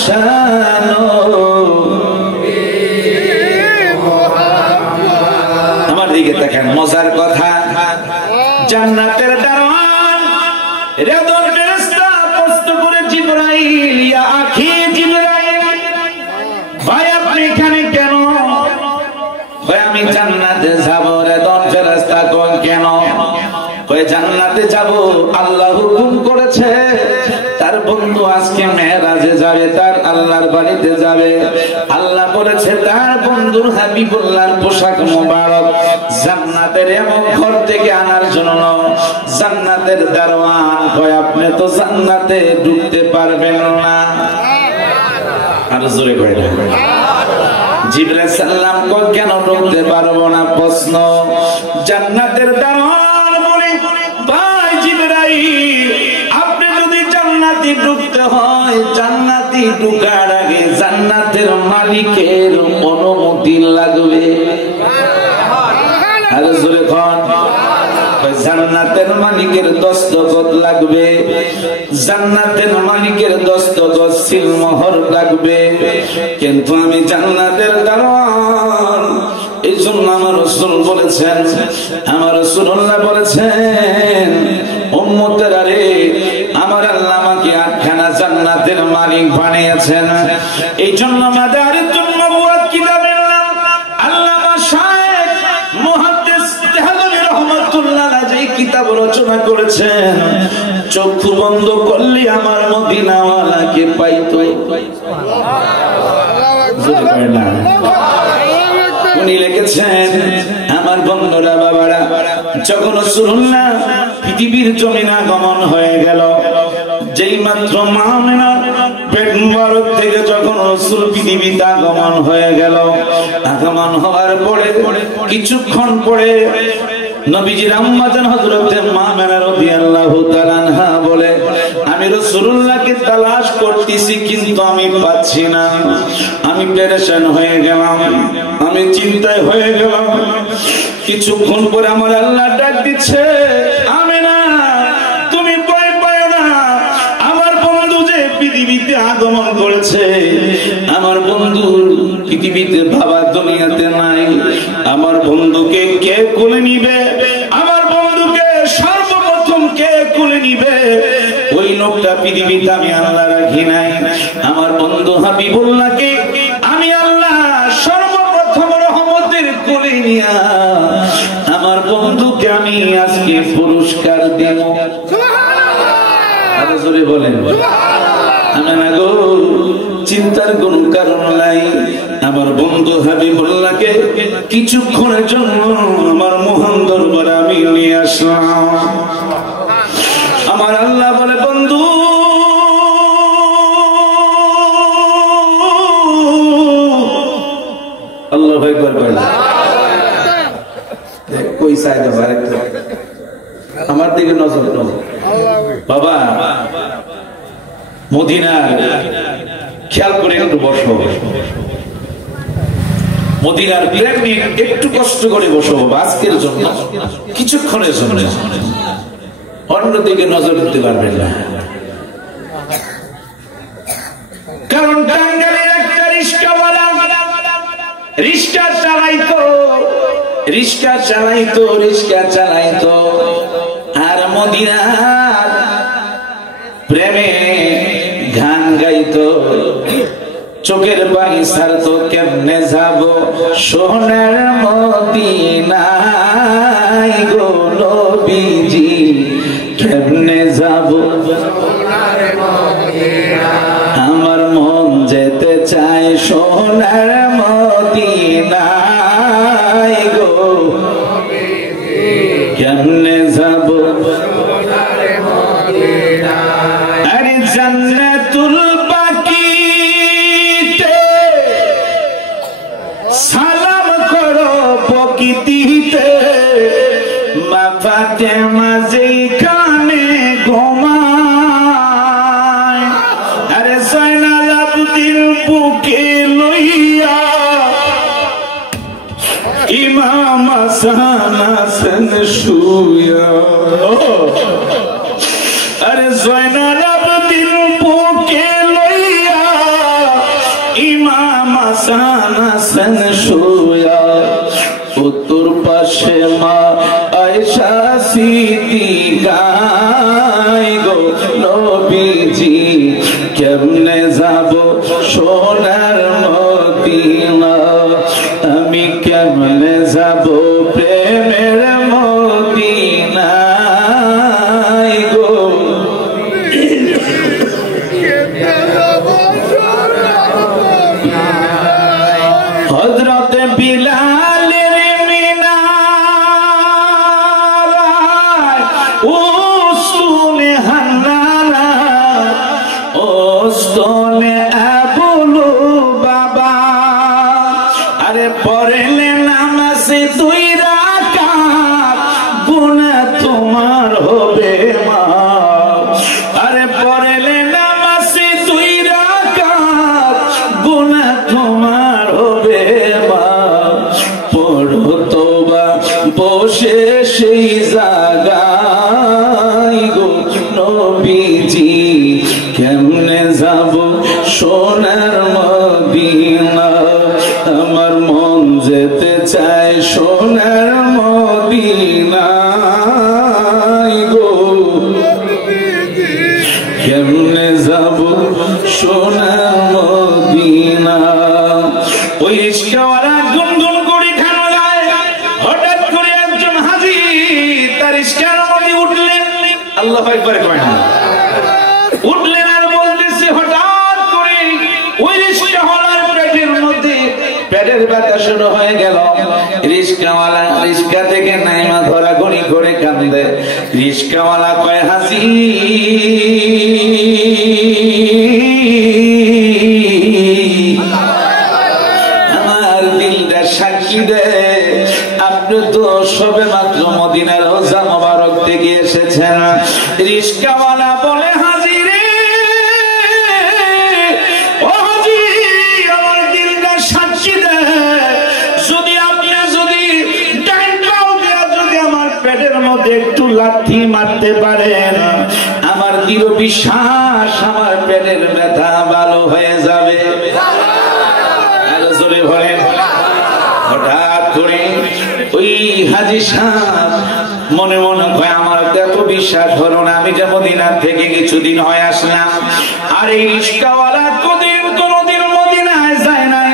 শানো। আমার দিকে দেখেন, মজার কথা, জান্নাতের দারওয়ান রেদর ফেরেশতা প্রশ্ন করে জিবরাইল, ইয়া আখি জিবরাইল, ভাই আপনি এখানে কেন? ভাই আমি জান্নাতে যাব। রেদর ফেরেশতা কয় কেন? কয় জান্নাতে যাব, আল্লাহ হুকুম করেছে তার বন্ধু আজকে মেরাজে যাবে, তার আল্লাহর বাড়িতে যাবে। আল্লাহ বলেছে তার বন্ধুর হাবিবুল্লাহর পোশাক মোবারক জান্নাতের এমন ঘর থেকে আনার জন্য। জান্নাতের দারওয়ান কয় আপনি তো জান্নাতে ঢুকতে পারবেন না। আর জোরে কয় না। জিবরাইল সাল্লাম কয় কেন ঢুকতে পারবো না? প্রশ্ন। জান্নাতের দারওয়ান বলে, ভাই জিবরাইল, আপনি যদি জান্নাতে ঢুকতে হয়, জান্নাতে ঢোকার আগে জান্নাতের মালিকের অনুমতি লাগবে। আর জোরে কোন? জান্নাতের মালিকের দস্তখত লাগবে, জান্নাতের মালিকের দস্তখত সিলমোহর লাগবে। কিন্তু আমি জান্নাতের দারওয়ান, এই জন্য আমার রাসূল বলেছেন, আমার রাসূলুল্লাহ বলেছেন, উম্মতের আরে আমার আল্লাহ আমাকে আটখানা জান্নাতের মালিক বানিয়েছেন। এই জন্য মাদারিতুন নবুওয়াত কিতাবের নাম আল্লামা শাইখ মুহাদ্দিস দেহলভী রাহমাতুল্লাহ আলাইহি কিতাব রচনা করেছেন। চক্ষু বন্ধ করলে আমার মদিনাওয়ালাকে পাইতো। উনি লিখেছেন, আমার বন্ধুরা বাবারা, যখন রাসূলুল্লাহ পৃথিবীর জমিনে আগমন হয়ে গেল, যেই মাত্র মা আমিনার পেট মুবারক থেকে যখন রাসূল পৃথিবীতে আগমন হয়ে গেল, আগমন হওয়ার পরে কিছুক্ষণ পরে নবীজির আম্মা জান হযরতে মা আমিনা রাদিয়াল্লাহু তাআলা আনহা বলে, আমি রাসূলুল্লাহকে তালাশ করতেছি কিন্তু আমি পাচ্ছি না। আমি পেরেশান হয়ে গেলাম, আমি চিন্তায় হয়ে গেলাম। কিছুক্ষণ পরে আমার আল্লাহ ডাক দিচ্ছে, আমিনা তুমি ভয় পাও না, আমার বন্ধু যে পৃথিবীতে আগমন করেছে, আমার বন্ধু পৃথিবীতে বাবা দুনিয়াতে নাই। আমার বন্ধুকে কে কোলে নিবে? আমার বন্ধুকে সর্বপ্রথম কে কোলে নিবে? ওই লোকটা পৃথিবীতে আমি আল্লাহ রাখি নাই। আমার বন্ধু হাবিবুল্লাহকে আমি আল্লাহ সর্বপ্রথম রহমতের কোলে নিয়া আমার বন্ধুকে আমি আজকে পুরস্কার দেব। আরো জোরে বলেন। আমি না গো, চিন্তার কোন কারণ নাই। আমার বন্ধু হাবিবুল্লাহকে কিছুক্ষণের জন্য আমার মহান দরবারে আমি নিয়ে আসলাম। আমার আল্লাহ বলে, বন্ধু আল্লাহ ভাই করবে কই সাইড আমার দিকে নজর বাবা, মদিনা খেয়াল করে একটু বসো। মদিনার প্রেমিক একটু কষ্ট করে বসো আজকের জন্য, কিছুক্ষণের জন্য। অন্যদিকে নজর দিতে পারবেন না, কারণ টাঙ্গাইলের একটা রিস্কাওয়ালা রিস্কা চালাইতো আর মদিনার প্রেমে গান গাইতো। চোখের পানি ছাড়তো, কেমনে যাব সোনার মদিনায় গো নবীজি, কেমনে যাব আমার মন যেতে চায় সোনার মদিনায় গো, কেমনে যাব? আরে জান্নাতুল বাকিতে সালাম করো প্রকৃতিতে, মা ফাতেমা যেখানে ঘুমায়, আরে জয়নাল আবদিন বুকে লইয়া ইমাম হাসান হাসান শুয়া, আরে জয়নাল আবদিন বুকে লইয়া হাসান হাসান শুয়া, উত্তর পাশে মা আয়েশা সিদ্দিকা গো নবীজি কেমনে যাব সোনার মদিনা, আমি কেমনে যাব প্রেমের মদিনা গো। হযরত বিলালের মিনারায় উস্তুনে হান্নানা, উস্তুনে আবুলু বাবা, আরে পড়লে নামাজে 2 রাকাত গুনাহ তোমার হবে মা, আরে পড়লে নামাজে 2 রাকাত গুনাহ তোমার হবে মা, পড়ো তোবা বসে সেই জায়গায় গো নবীজি কেমনে যাব সোনার মদিনা, আমার মন যেতে চায় সোনার মদিনা গো, কেমনে যাব সোনার মদিনা। ওই রিস্কাওয়ালা গুনগুন করে খানো যায়, হঠাৎ করে একজন হাজী তার রিস্কার মধ্যে উঠলেন, আল্লাহু আকবার কয় না, উঠলেন আর বলতেছে হঠাৎ করে ওই রিস্কাওয়ালার পেটের মধ্যে পেটের ব্যথা শুরু হয়ে গেল। রিস্কাওয়ালা রিস্কা থেকে নাইমা ঘোরাঘুরি করে কান্দে। রিস্কাওয়ালা কয় হাজী আমার দিলটা সাক্ষী দে, আপনি তো সবে মাত্র মদিনার রোজা মোবারক থেকে এসেছেন। রিস্কাওয়ালা বলে হাজী রে, ও হাজী আমার দিলটা সাক্ষী দে, যদি আপনি যদি ডাইন পাও দিয়া যদি আমার পেটের মধ্যে একটু লাথি মারতে পারেন, আমার দৃঢ় বিশ্বাস আমার পেটের ব্যথা ভালো হয়ে যাবে। হঠাৎ করে ওই হাজী সাহেব মনে মনে কয় আমার এত বিশ্বাস হলো না, আমি যে মদিনার থেকে কিছুদিন হয়ে আসলাম, আর এই রিস্কাওয়ালা কোনদিন মদিনায় যায় নাই,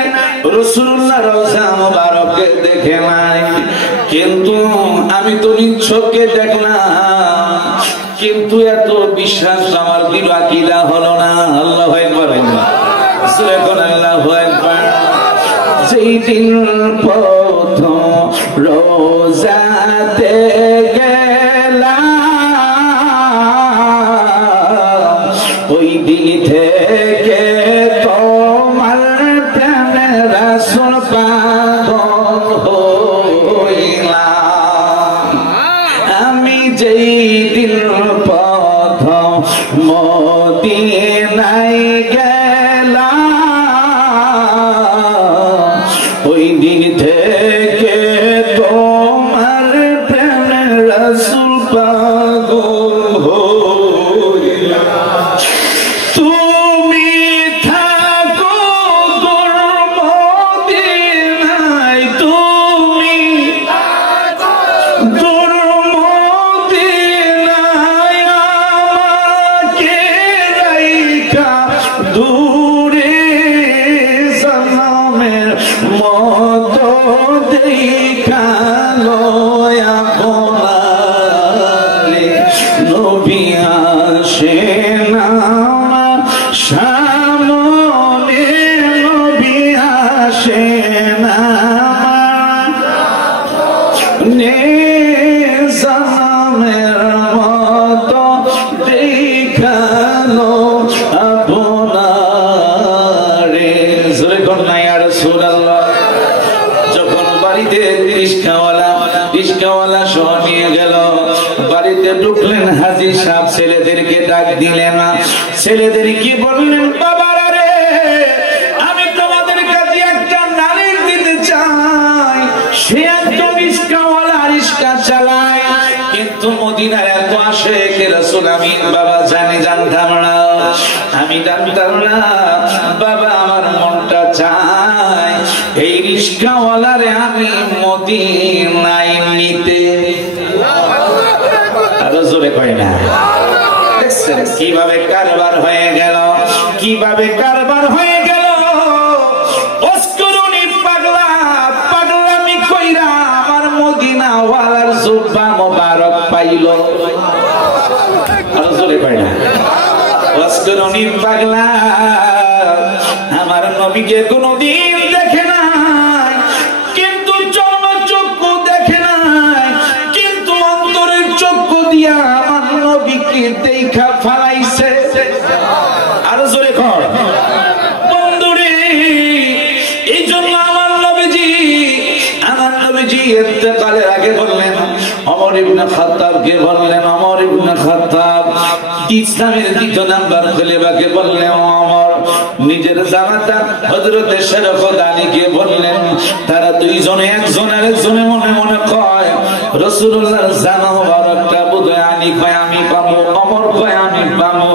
রাসূলুল্লাহ রওজা মুবারকে দেখে নাই, কিন্তু আমি তো নিচ্ছকে দেখলাম, কিন্তু এত বিশ্বাস আমার দৃঢ় আকীদা হলো না। আল্লাহু আকবার, আল্লাহু আকবার। যেই দিন প্রথম রোজাতে গেলাম, ওই দিন থেকে তোমার প্রেমে রাসূল পাগল হইলাম, আমি যেই দিন প্রথম মদিনায় গেলাম, ওই দিন থেকে তোমার প্রেমে রাসূল পাগল হইলাম। তুমি থাকো তোর মদিনায়, তুমি তোর মদিনায় আমাকে রাইখা দূরে জনমের মতো দেখালো আপনারে, নবী আসেন আমার সামনে, নবী আসেন আমার জনমের মতো দেখালো আপনারে। জোরে কন্যা ইয়া রাসূলুল্লাহ। যখন বাড়িতে রিস্কাওয়ালা সহ নিয়ে গেল, বাড়িতে ঢুকলেন হাজী সাহেব, ছেলেদেরকে ডাক দিলেন, ছেলেদেরকে বললেন বাবারা রে, আমি তোমাদের কাছে একটা নালিশ দিতে চাই, সে একজন রিস্কাওয়ালা, রিস্কা চালায়, কিন্তু মদিনার এত আশেক রাসূল আমি বাবা জানতাম না, আমি জানতাম না বাবা আমার মনটা চায় এই রিস্কাওয়ালারে আমি মদিনায় নিতে। আরো জোরে কয় না। দেখছেন কিভাবে কারবার হয়ে গেল, কিভাবে কারবার হয়ে গেল। অস্করণী পাগলা পাগলামি কইরা আমার মদিনাওয়ালার জুব্বা মোবারক পাইল। আরো জোরে কয় না। অস্করণী পাগলা আমার নবীকে কোনদিন দেখে নাই, কিন্তু চর্মচক্ষু দেখে নাই, কিন্তু অন্তরের চক্ষু দিয়া আমার নবীকে দেখা ফেলাইছে। আরো জোরে কর বন্ধুরে। এই জন্য আমার নবীজি ইন্তেকালের আগে বললেন, ওমর ইবনে খাত্তাবকে বললেন, ওমর ইবনে খাত্তাব ইসলামের দ্বিতীয় নাম্বার খলিফাকে বললেন ওমর, নিজের জামাতা হযরত শরফত আলীকে বললেন। তারা দুইজনে একজন আরেকজনে মনে মনে কয় রাসূলুল্লাহর জামা মুবারকটা বুঝে আলী কয় আমি পাবো, ওমর কয় আমি পাবো।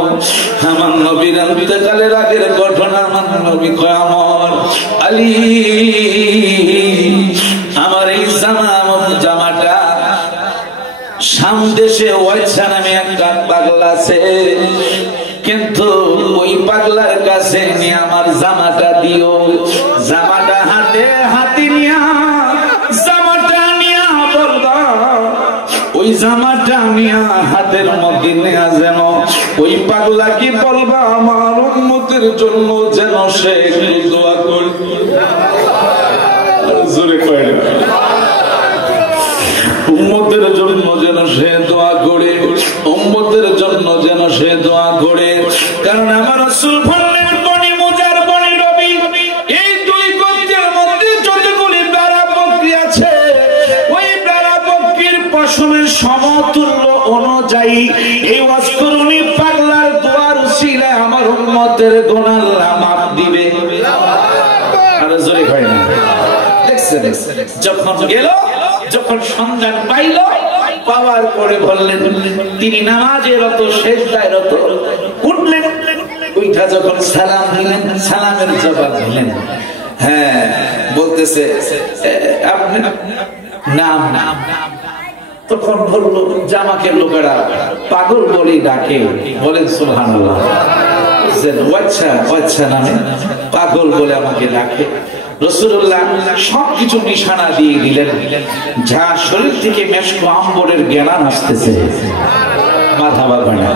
আমার নবীর ইন্তেকালের আগের ঘটনা আমার নবী কয় ওমর আলী আমার এই জামাটা শাম দেশে ওয়াইসা নামে একটা পাগলা আছে, কিন্তু ওই পাগলার কাছে নিয়ে আমার জামাটা দিও। জামাটা হাতে হাতে নিয়া জামাটা নিয়া বলবা, ওই জামাটা নিয়া হাতের মধ্যে নিয়া যেন ওই পাগলা কি বলবা আমার উম্মতের জন্য যেন সে দোয়া করবে। জোরে কয় না। উম্মতের জন্য যেন সে দোয়া করে, উম্মতের জন্য যেন সে দোয়া করে। কারণ আমার রাসূল বললেন বনি মুজার বনি রবি এই দুই গোত্রের মধ্যে যতগুলি বেড়া বকরি আছে, ওই বেড়া বকরির পশমের সমতুল্য অনুযায়ী এই অস্করণী পাগলার দোয়ার উসিলায় আমার উম্মতের গুনাহ আল্লাহ মাফ দিবে। আর জোরে কয় না। যখন গেল, যখন সন্ধান পাইল, পাওয়ার পরে বললেন তিনি নামাজে রত, সেজদায় রত। উঠলেন, উঠা যখন সালাম দিলেন, সালামের জবাব দিলেন। হ্যাঁ বলতেছে আপনি নাম। তখন বলল জামাকে লোকেরা পাগল বলে ডাকে, বলেন সুবহানাল্লাহ। আচ্ছা আচ্ছা নামে পাগল বলে আমাকে ডাকে। রাসূলুল্লাহ সবকিছু নিশানা দিয়ে দিলেন, যা শরীর থেকে মেশক আম্বরের জ্ঞান আসতেছে। মাথা বাঁধবে না।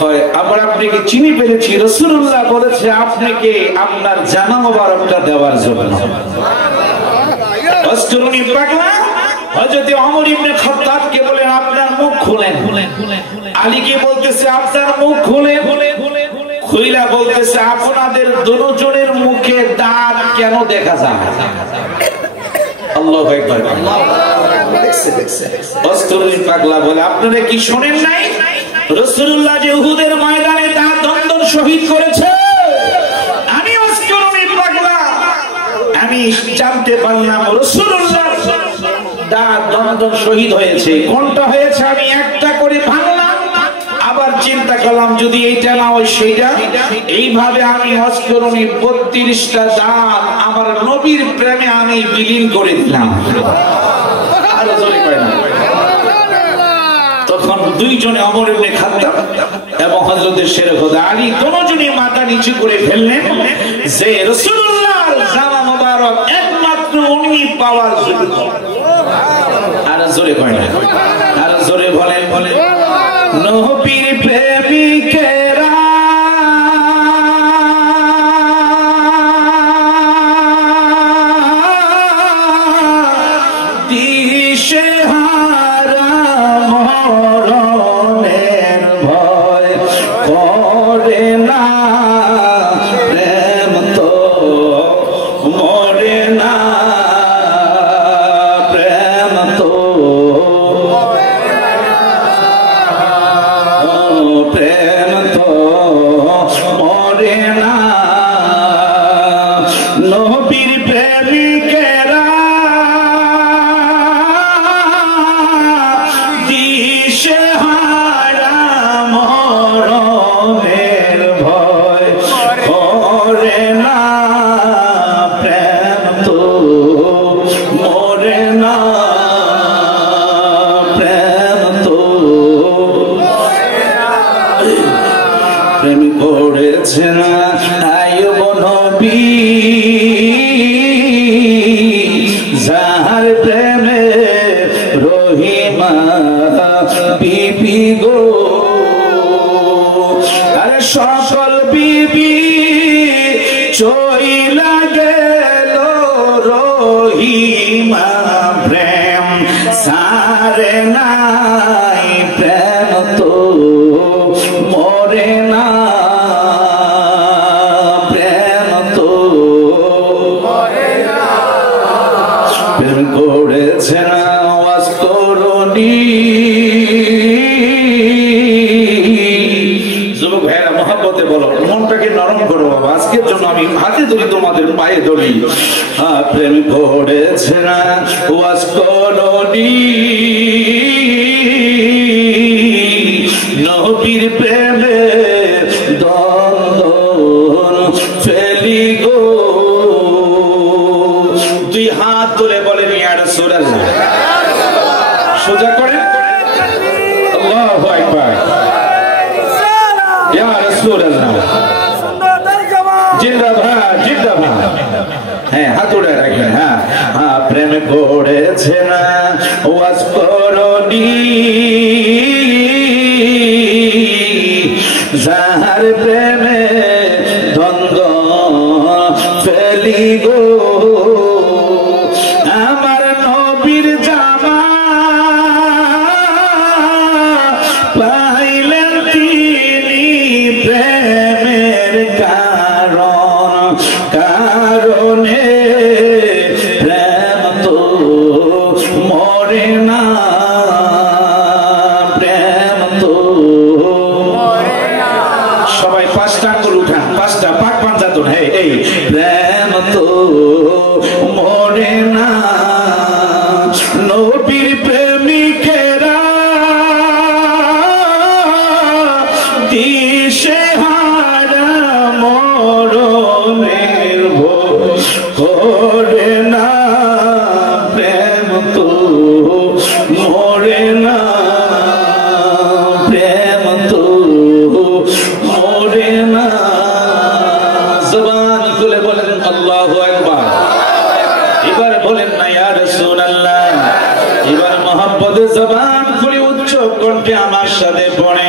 হয় আবার আপনাকে চিনি পেরেছি, রাসূলুল্লাহ বলেছে আপনাকে আপনার জামা মোবারকটা দেওয়ার জন্য। অস্করণী পাগলা হযরত ওমর ইবনে খাত্তাবকে বলেন আপনার মুখ খুলেন। আলীকে বলতেছে আপনার মুখ খুলে। খুইলা বলতেছে আপনাদের দুজনের মুখে দাঁত কেন দেখা যায়? আল্লাহু আকবার। অস্করণী পাগলা বলে আপনারা কি শোনেন নাই রাসূলুল্লাহ যে উহুদের ময়দানে দাঁত দন্দন শহীদ করেছে? আমি অস্করণী পাগলা আমি জানতে পারলাম রাসূলুল্লাহ দাঁত দন্দন শহীদ হয়েছে। কোনটা হয়েছে আমি একটা করে ভাঙলাম, আবার চিন্তা করলাম যদি এইটা না হয় সেইটা। এইভাবে আমি অস্করণী 32টা দাঁত আমার নবীর প্রেমে আমি বিলীন করে দিলাম। আরো জোরে কয় না। তখন দুইজনে ওমর ইবনে খাত্তাব এবং হযরত শরফত আলী দুজনে মাথা নিচু করে ফেললেন যে রাসূলুল্লাহর জামা মোবারক একমাত্র উনি পাওয়ার যোগ্য। আর জোরে কয় না। আর জোরে বলেন নবীর প্রেমিকেরা দিশেহারা মরণের ভয় করে না, প্রেম তো মরে না, প্রেম তো প্রেম তো মরে না। নবীর প্রেমিকেরা দিশেহারা মরণের ভয় নবী যাহার প্রেমে রহিমা বিবি গো আরে সকল বিবি চইলা গেল রহিমা প্রেম সারে নাই প্রেম তো মরে না প্রেম তো মরে না প্রেম করেছে না আওয়াজ করনি যুবক ভাইরা মহব্বতে বলো মনটাকে নরম করো বাবা আজকের জন্য আমি হাতে ধরি তোমাদের পায়ে ধরি প্রেম করেছে না আওয়াজ করনি নবীর প্রেমে দ্বন্দ্ব ফেলি গো দুই হাত তুলে বলেন ইয়া রাসূলুল্লাহ সোজা করেন আল্লাহু আকবার ইয়া রাসূলুল্লাহ জিন্দাবাদ জিন্দাবাদ হ্যাঁ হাত উড়ে রাখেন হ্যাঁ হ্যাঁ প্রেম করেছে না ওয়াজ করনি যাহার প্রেমে দ্বন্দ্ব ফেলি গো আমার নবীর জামা পাইলেন তিনি প্রেমের কারণে প্রেম তো মরে না প্রেম তো সবাই পাঁচটা আঙ্গুল উঠান পাঁচটা পাক পাঞ্জাতন হে এই প্রেম তো মরে না নবীর প্রেমিকেরা দিশে হারা মরণের ভয় করে না প্রেম তো মরে না প্রেম তো মরে না জবান খুলে বলেন আল্লাহু আকবার এবার বলেন না ইয়া রাসূলুল্লাহ এবার মহব্বতে জবান খুলে উচ্চ কণ্ঠে আমার সাথে পড়ে